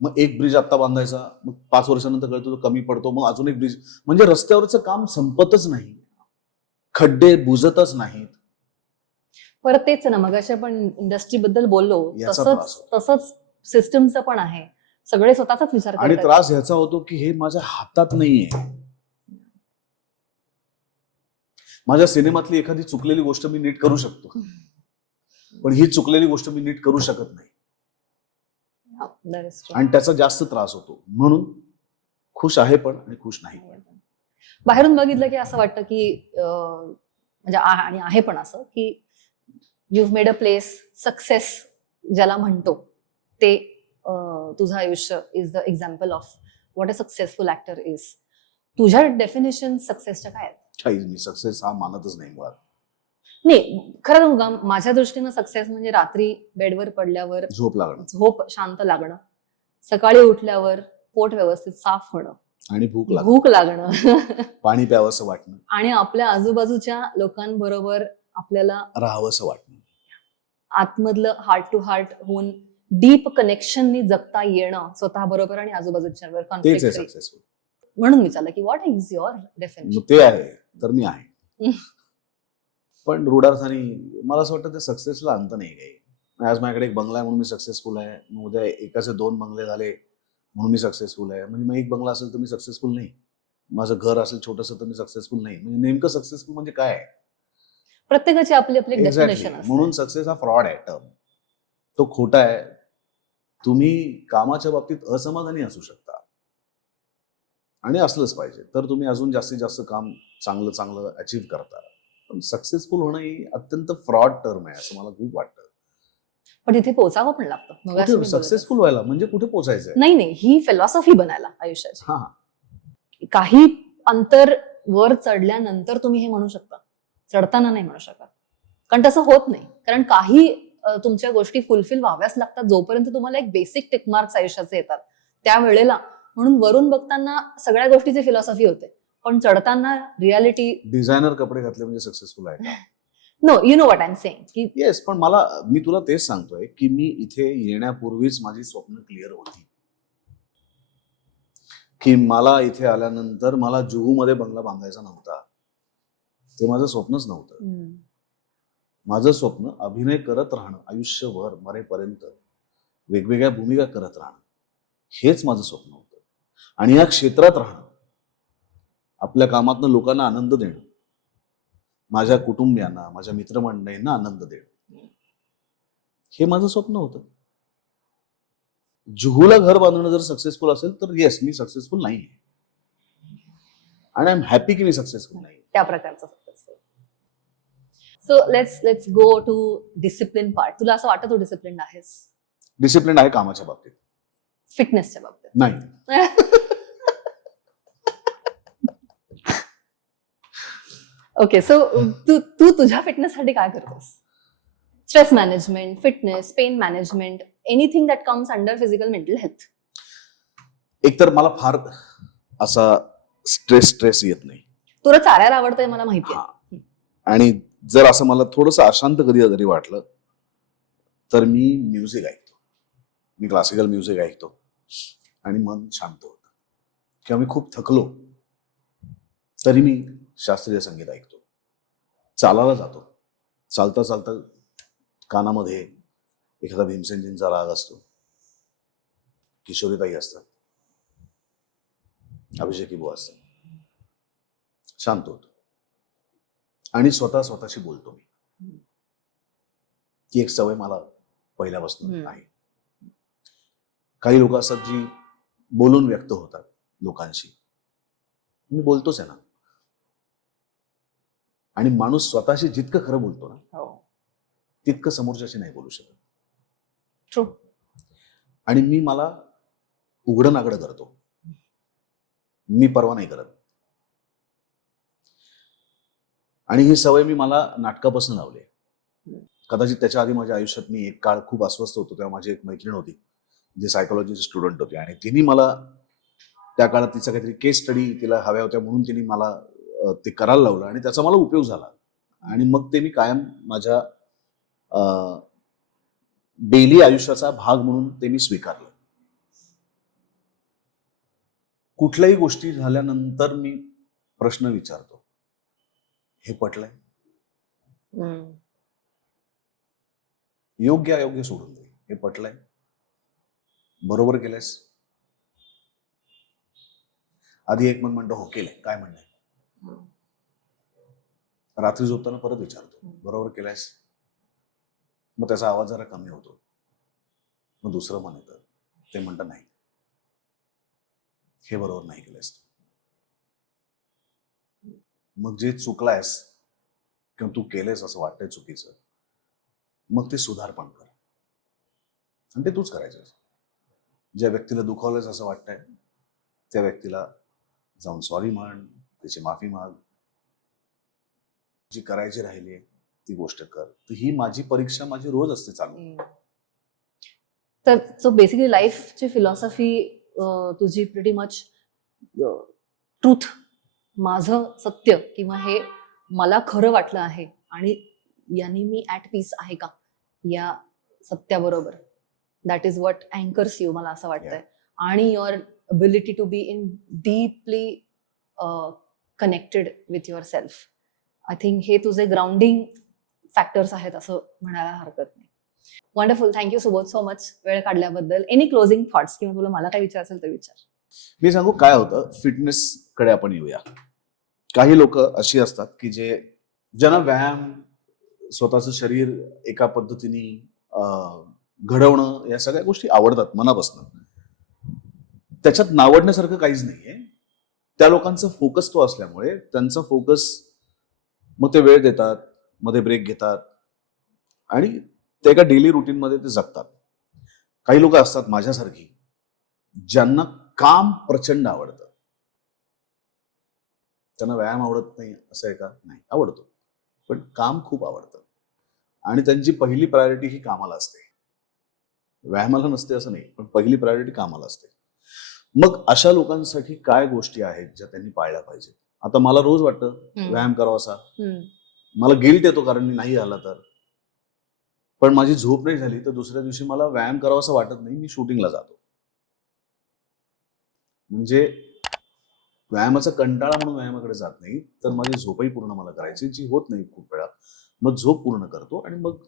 मग एक ब्रिज आता बांधायचा, मग 5 वर्षानंतर कळतो तो कमी पडतो, मग अजून एक ब्रिज. म्हणजे रस्त्यावरचं काम संपतच नाही, खड्डे बुजतच नाहीत. परत तेच ना, मग आपण इंडस्ट्री बद्दल बोललो, याचा त्रास तसंच सिस्टमचं पण आहे. सगळे स्वतःचाच विचार आणि करतात. त्रास ह्याचा होतो की हे माझ्या हातात नाहीये. माझ्या सिनेमातली एखादी चुकलेली गोष्ट मी नीट करू शकतो, पण ही चुकलेली गोष्ट मी नीट करू शकत नाही, That is true. आणि त्याचा जास्त त्रास होतो. म्हणून खुश आहे पण आणि खुश नाही पण. बाहेरून बघितलं की असं वाटतं की म्हणजे आणि आहे पण असं की you made a place, success ज्याला म्हणतो ते तुझं आयुष्य is the example of what a successful actor is. तुझ्या डेफिनेशन सक्सेसच्या काय आहेत? काहीच मी सक्सेस हा मानतच नाही मुळात. नाही, खरं सांगू का, माझ्या दृष्टीनं सक्सेस म्हणजे रात्री बेडवर पडल्यावर झोप लागणं झोप शांत लागणं, सकाळी उठल्यावर पोट व्यवस्थित साफ होणं, आणि भूक लागणं, भूक लागणं पाणी प्यावंसं वाटणं, आणि आपल्या आजूबाजूच्या लोकांबरोबर आपल्याला राहावंसं वाटणं. आतमधलं हार्ट टू हार्ट होऊन डीप कनेक्शननी जगता येणं स्वतः बरोबर आणि आजूबाजूच्या तेच आहे कॉन्फ्लिक्ट फ्री. सक्सेसफुल. म्हणून विचारलं की व्हॉट इज युअर डेफिनेशन? मग ते आहे तर मी आहे. पण रूढार्थाने मला असं वाटतं त्या सक्सेसला अंत नाही काही. आज माझ्याकडे एक बंगला आहे म्हणून मी सक्सेसफुल आहे, मग उद्या एकाचे 2 बंगले झाले म्हणून मी सक्सेसफुल आहे. म्हणजे मग एक बंगला असेल तर मी सक्सेसफुल नाही, माझं घर असेल छोटंसं तर मी सक्सेसफुल नाही. म्हणजे नेमकं सक्सेसफुल म्हणजे काय आहे? प्रत्येकाची आपली आपली Exactly. डेफिनेशन असते. म्हणून सक्सेस हा फ्रॉड आहे टर्म, तो खोटा आहे. तुम्ही कामाच्या बाबतीत असमाधानी असू शकता आणि असलंच पाहिजे, तर तुम्ही अजून जास्तीत जास्त काम चांगलं अचीव्ह करता. पण सक्सेसफुल होणं ही अत्यंत फ्रॉड टर्म आहे असं मला खूप वाटतं. पण तिथे पोचावं पण लागतं. मगाशी मी बोलत होते. सक्सेसफुल व्हायला म्हणजे कुठे पोचायचंय? नाही, ही फिलॉसॉफी बनायला आयुष्याची. हा, काही अंतर वर चढल्यानंतर तुम्ही हे म्हणू शकता, चढताना नाही म्हणू शकत. कारण तसं होत नाही. कारण काही तुमच्या गोष्टी फुलफिल व्हाव्याच लागतात जोपर्यंत तुम्हाला एक बेसिक टिकमार्क्स आयुष्याचे येतात त्यावेळेला. म्हणून वरून बघताना सगळ्या गोष्टीची फिलॉसॉफी होते, पण चढताना रियालिटी. डिझायनर कपडे घातले म्हणजे सक्सेसफुल आहे का? No, you know what I am saying की येस, पण मी तुला तेच सांगतोय की मी इथे येण्यापूर्वीच माझी स्वप्न क्लिअर होती की मला इथे आल्यानंतर मला जुहूमध्ये बंगला बांधायचा नव्हता. ते माझं स्वप्नच नव्हतं. माझं स्वप्न अभिनय करत राहणं, आयुष्यभर मरेपर्यंत वेगवेगळ्या भूमिका करत राहणं, हेच माझं स्वप्न होतं. आणि या क्षेत्रात राहणं, आपल्या कामातनं लोकांना आनंद देणं, माझ्या कुटुंबियांना, माझ्या मित्रमंडळींना आनंद देणं, हे माझं स्वप्न होतं. जुहूला घर बांधणं जर सक्सेसफुल असेल तर येस, मी सक्सेसफुल नाही आहे. आणि आय एम हॅपी की मी सक्सेसफुल नाही. त्या प्रकारचं successful. So let's go to discipline part. तुला असं वाटतं तू डिसिप्लिन आहेस डिसिप्लिन आहे कामाच्या बाबतीत, फिटनेसच्या बाबतीत? नाही. ओके, सो तू तुझ्या फिटनेससाठी काय करतोस? Stress management, fitness, pen management, anything that comes under physical mental health. एकतर मला फार असा स्ट्रेस येत नाही. तुला चालायला आवडतंय मला माहिती आहे. हा. आणि जर असं मला थोडंसं अशांत कधी जरी वाटलं तर मी म्युझिक ऐकतो. मी क्लासिकल म्युझिक ऐकतो आणि मन शांत होतं. किंवा मी खूप थकलो तरी मी शास्त्रीय संगीत ऐकतो. चालायला जातो, चालता चालता कानामध्ये एखादा भीमसेनजींचा राग असतो, किशोरीताई असतात, अभिषेकी बुवा असतात, शांत होतो आणि स्वतःशी बोलतो मी. ती एक सवय मला पहिल्यापासून आहे. काही लोक असतात जी बोलून व्यक्त होतात लोकांशी, मी बोलतोच आहे ना. आणि माणूस स्वतःशी जितकं खरं बोलतो ना तितकं समोरच्याशी नाही बोलू शकत. ट्रू. आणि मला उघडं नागडं करतो, मी परवा नाही करत. आणि ही सवय मला नाटकापासून लावली. कदाचित त्याच्या आधी माझ्या आयुष्यात मी एक काळ खूप अस्वस्थ होतो, तेव्हा माझी एक मैत्रीण होती जी सायकोलॉजीची स्टुडंट होती आणि तिने मला त्या काळात तिचा काहीतरी केस स्टडी तिला हव्या होत्या म्हणून तिने मला ते करायला लावलं आणि त्याचा मला उपयोग झाला. आणि मग ते मी कायम माझ्या डेली आयुष्याचा भाग म्हणून ते मी स्वीकारलं. कुठल्याही गोष्टी झाल्यानंतर मी प्रश्न विचारतो, हे पटलंय? योग्य अयोग्य सोडून दे, हे पटलंय? बरोबर केलंयस? आधी एक मन म्हणतो हो केलंय, काय म्हणणं? रात्री झोपताना परत विचारतो, बरोबर केलंयस? मग त्याचा आवाज जरा कमी होतो. मग दुसरं मन येतं, ते म्हणतं नाही, हे बरोबर नाही केलंयस. मग जे चुकलायस किंवा तू केलंयस असं वाटतंय चुकीचं, मग ते सुधार पण कर. आणि ते तूच करायचं. ज्या व्यक्तीला दुखावलंयस असं वाटतंय त्या व्यक्तीला जाऊन सॉरी म्हण, त्याची माफी माग. जी करायची राहिली ती गोष्ट कर. तर ही माझी परीक्षा माझी रोज असते चालू. तर सो बेसिकली लाईफची फिलॉसॉफी तुझी प्रिटी मच ट्रूथ, माझं सत्य किंवा हे मला खरं वाटलं आहे आणि यांनी मी ऍट पीस आहे का या सत्याबरोबर. That is what anchors you, मला असं वाटतंय. आणि your ability to be in deeply connected with your self. I think हे तुझे ग्राउंडिंग फॅक्टर्स आहेत असं म्हणायला हरकत नाही. Wonderful. Thank you Subodh so much वेळ काढल्याबद्दल. एनी क्लोजिंग थॉट्स किंवा तुला मला काय विचारायचं असेल तर विचार. मी सांगू काय होतं, फिटनेस कडे आपण येऊया. काही लोक अशी असतात की ज्यांना व्यायाम, स्वतःचं शरीर एका पद्धतीने घडवणं या सगळ्या गोष्टी आवडतात मनापासून. त्याच्यात नावडण्यासारखं काहीच नाहीये. त्या लोकांचा फोकस तो असल्यामुळे त्यांचा फोकस, मग ते वेळ देतात, मध्ये ब्रेक घेतात आणि ते एका डेली रुटीन मध्ये ते जगतात. काही लोक असतात माझ्यासारखी ज्यांना काम प्रचंड आवडतं. त्यांना व्यायाम आवडत नाही असं आहे का? नाही, आवडतो, पण काम खूप आवडतं. आणि त्यांची पहिली प्रायोरिटी ही कामाला असते. व्यायामाला नसते असं नाही, पण पहिली प्रायोरिटी कामाला असते. मग अशा लोकांसाठी काय गोष्टी आहेत ज्या त्यांनी पाळल्या पाहिजे? आता मला रोज वाटतं व्यायाम करावासा, मला गिल्ट येतो कारण मी नाही आला तर, पण माझी झोप नाही झाली तर दुसऱ्या दिवशी मला व्यायाम करावासा वाटत नाही, मी शूटिंगला जातो. म्हणजे व्यायामाचा कंटाळा म्हणून व्यायामाकडे जात नाही, तर माझी झोपही पूर्ण मला करायची, जी होत नाही खूप वेळा. मग झोप पूर्ण करतो आणि मग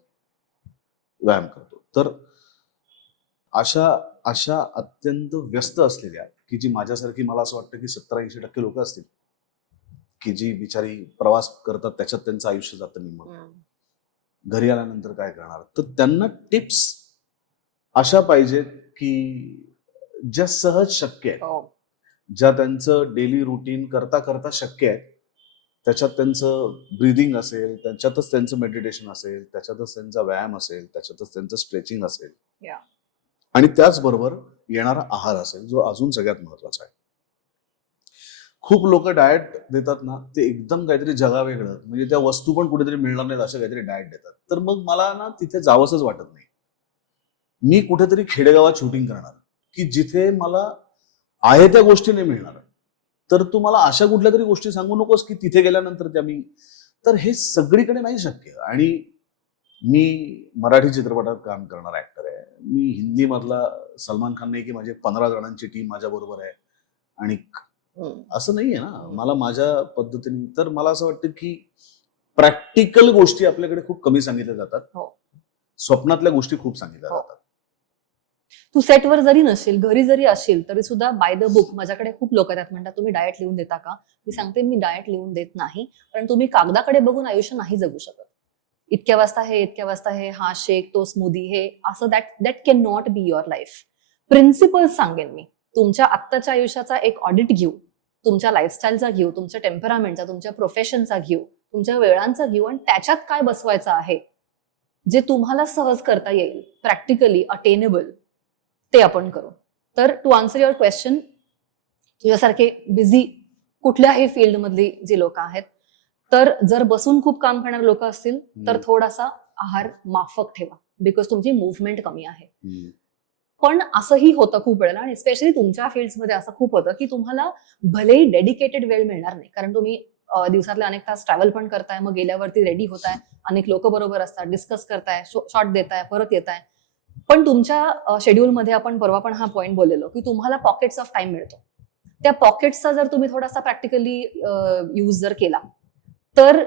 व्यायाम करतो. तर अशा अशा अत्यंत व्यस्त असलेल्या, की जी माझ्यासारखी, मला असं वाटतं की 70-80% लोक असतील, की जी बिचारी प्रवास करतात, त्याच्यात त्यांचं आयुष्य जातं निम्मं. घरी आल्यानंतर काय करणार? तर त्यांना टिप्स अशा पाहिजेत की ज्या सहज शक्य आहेत, ज्या त्यांचं डेली रुटीन करता करता शक्य आहे. त्याच्यात त्यांचं ब्रीदिंग असेल, त्याच्यातच त्यांचं मेडिटेशन असेल, त्याच्यातच त्यांचा व्यायाम असेल, त्याच्यातच त्यांचं स्ट्रेचिंग असेल, आणि त्याचबरोबर येणारा आहार असेल, जो अजून सगळ्यात महत्वाचा आहे. खूप लोक डाएट देतात ना, ते एकदम काहीतरी जगावेगळं, म्हणजे त्या वस्तू पण कुठेतरी मिळणार नाहीत असं काहीतरी डाएट देतात. तर मग मला ना तिथे जावंसच वाटत नाही. मी कुठेतरी खेडेगावात शूटिंग करणार, की जिथे मला आहे त्या गोष्टी नाही मिळणार. तर तू मला अशा कुठल्या तरी गोष्टी सांगू नकोस की तिथे गेल्यानंतर त्या मी, तर हे सगळीकडे नाही शक्य. आणि मी मराठी चित्रपटात काम करणारा ऍक्टर आहे, मी हिंदी मधला सलमान खान नाही की माझे 15 जणांची टीम माझ्या बरोबर आहे, आणि असं नाहीये ना. मला माझ्या पद्धतीने, तर मला असं वाटतं की प्रॅक्टिकल गोष्टी आपल्याकडे खूप कमी सांगितल्या जातात, स्वप्नातल्या गोष्टी खूप सांगितल्या जातात. तू सेटवर जरी नसेल, घरी जरी असशील तरी सुद्धा बाय द बुक, माझ्याकडे खूप लोक येतात, म्हणतात तुम्ही डाएट लिहून देता का? मी सांगते मी डाएट लिहून देत नाही, कारण तुम्ही कागदाकडे बघून आयुष्य नाही जगू शकत. इतक्या वाजता हे, इतक्या वाजता हे, हा शेक, तो स्मूदी, हे असं that can not be your life. Principles सांगेन मी. तुमच्या आत्ताच्या आयुष्याचा एक ऑडिट घेऊ, तुमच्या लाईफस्टाईलचा घेऊ, तुमच्या टेम्परामेंटचा, तुमच्या प्रोफेशनचा घेऊ, तुमच्या वेळांचा घेऊ, आणि त्याच्यात काय बसवायचं आहे जे तुम्हाला सहज करता येईल, प्रॅक्टिकली अटेनेबल, ते आपण करू. तर टू आन्सर युअर क्वेश्चन, तुझ्यासारखे बिझी कुठल्याही फील्ड मधली जी लोक आहेत, तर जर बसून खूप काम करणारे लोक असतील तर थोडासा आहार माफक ठेवा, बिकॉज तुमची मुव्हमेंट कमी आहे. पण असंही होतं खूप वेळेला, आणि स्पेशली तुमच्या फील्ड्समध्ये असं खूप होतं की तुम्हाला भलेही डेडिकेटेड वेळ मिळणार नाही, कारण तुम्ही दिवसातले अनेक तास ट्रॅव्हल पण करताय, मग गेल्यावरती रेडी होताय, अनेक लोक बरोबर असतात, डिस्कस करताय, शॉट देताय, परत येताय. पण तुमच्या शेड्यूलमध्ये, आपण परवा पण हा पॉइंट बोललेलो, की तुम्हाला पॉकेट्स ऑफ टाइम मिळतो. त्या पॉकेट्सचा जर तुम्ही थोडासा प्रॅक्टिकली यूज जर केला, तर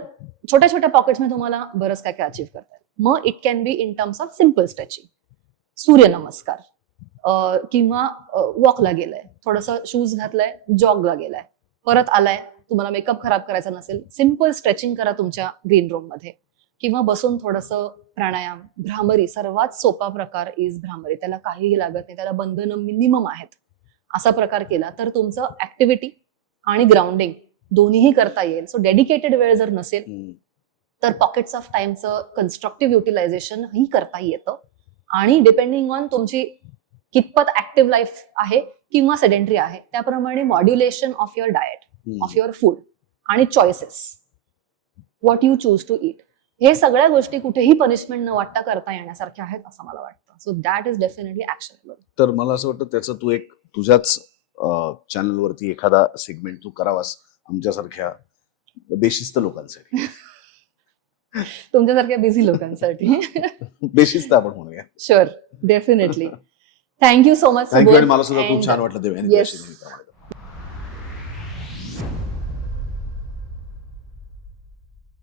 छोट्या छोट्या पॉकेट्समध्ये तुम्हाला बरंच काय काय अचीव्ह करता येईल. मग it can be in terms of simple stretching, सूर्यनमस्कार, किंवा वॉकला गेलाय, थोडंसं शूज घातलाय, जॉगला गेलाय, परत आलाय, तुम्हाला मेकअप खराब करायचा नसेल, सिम्पल स्ट्रेचिंग करा तुमच्या ग्रीन रूम मध्ये, किंवा बसून थोडंसं प्राणायाम. भ्रामरी सर्वात सोपा प्रकार इज भ्रामरी, त्याला काहीही लागत नाही, त्याला बंधनं मिनिमम आहेत. असा प्रकार केला तर तुमचं ऍक्टिव्हिटी आणि ग्राउंडिंग दोन्हीही करता येईल. सो डेडिकेटेड वेळ जर नसेल तर पॉकेट्स ऑफ टाइमचं कन्स्ट्रक्टिव्ह युटिलायझेशन ही करता येतं. आणि डिपेंडिंग ऑन तुमची कितपत ऍक्टिव्ह लाईफ आहे किंवा सेडेंटरी आहे, त्याप्रमाणे modulation of your diet, of your food आणि choices, what you choose to eat, हे सगळ्या गोष्टी कुठेही पनिशमेंट न वाटता करता येण्यासारख्या आहेत असं मला वाटतं. So that is definitely actionable. तर मला असं वाटतं त्याचं तू एक तुझ्याच चॅनलवरती एखादा सेगमेंट तू करावास आमच्यासारख्या बेशिस्त लोकांसाठी. तुमच्यासारख्या बिझी लोकांसाठी. बेशिस्त आपण म्हणूया. Sure, definitely. Thank you so much. Thank you. आणि मला सुद्धा खूप छान वाटलं देवयानी.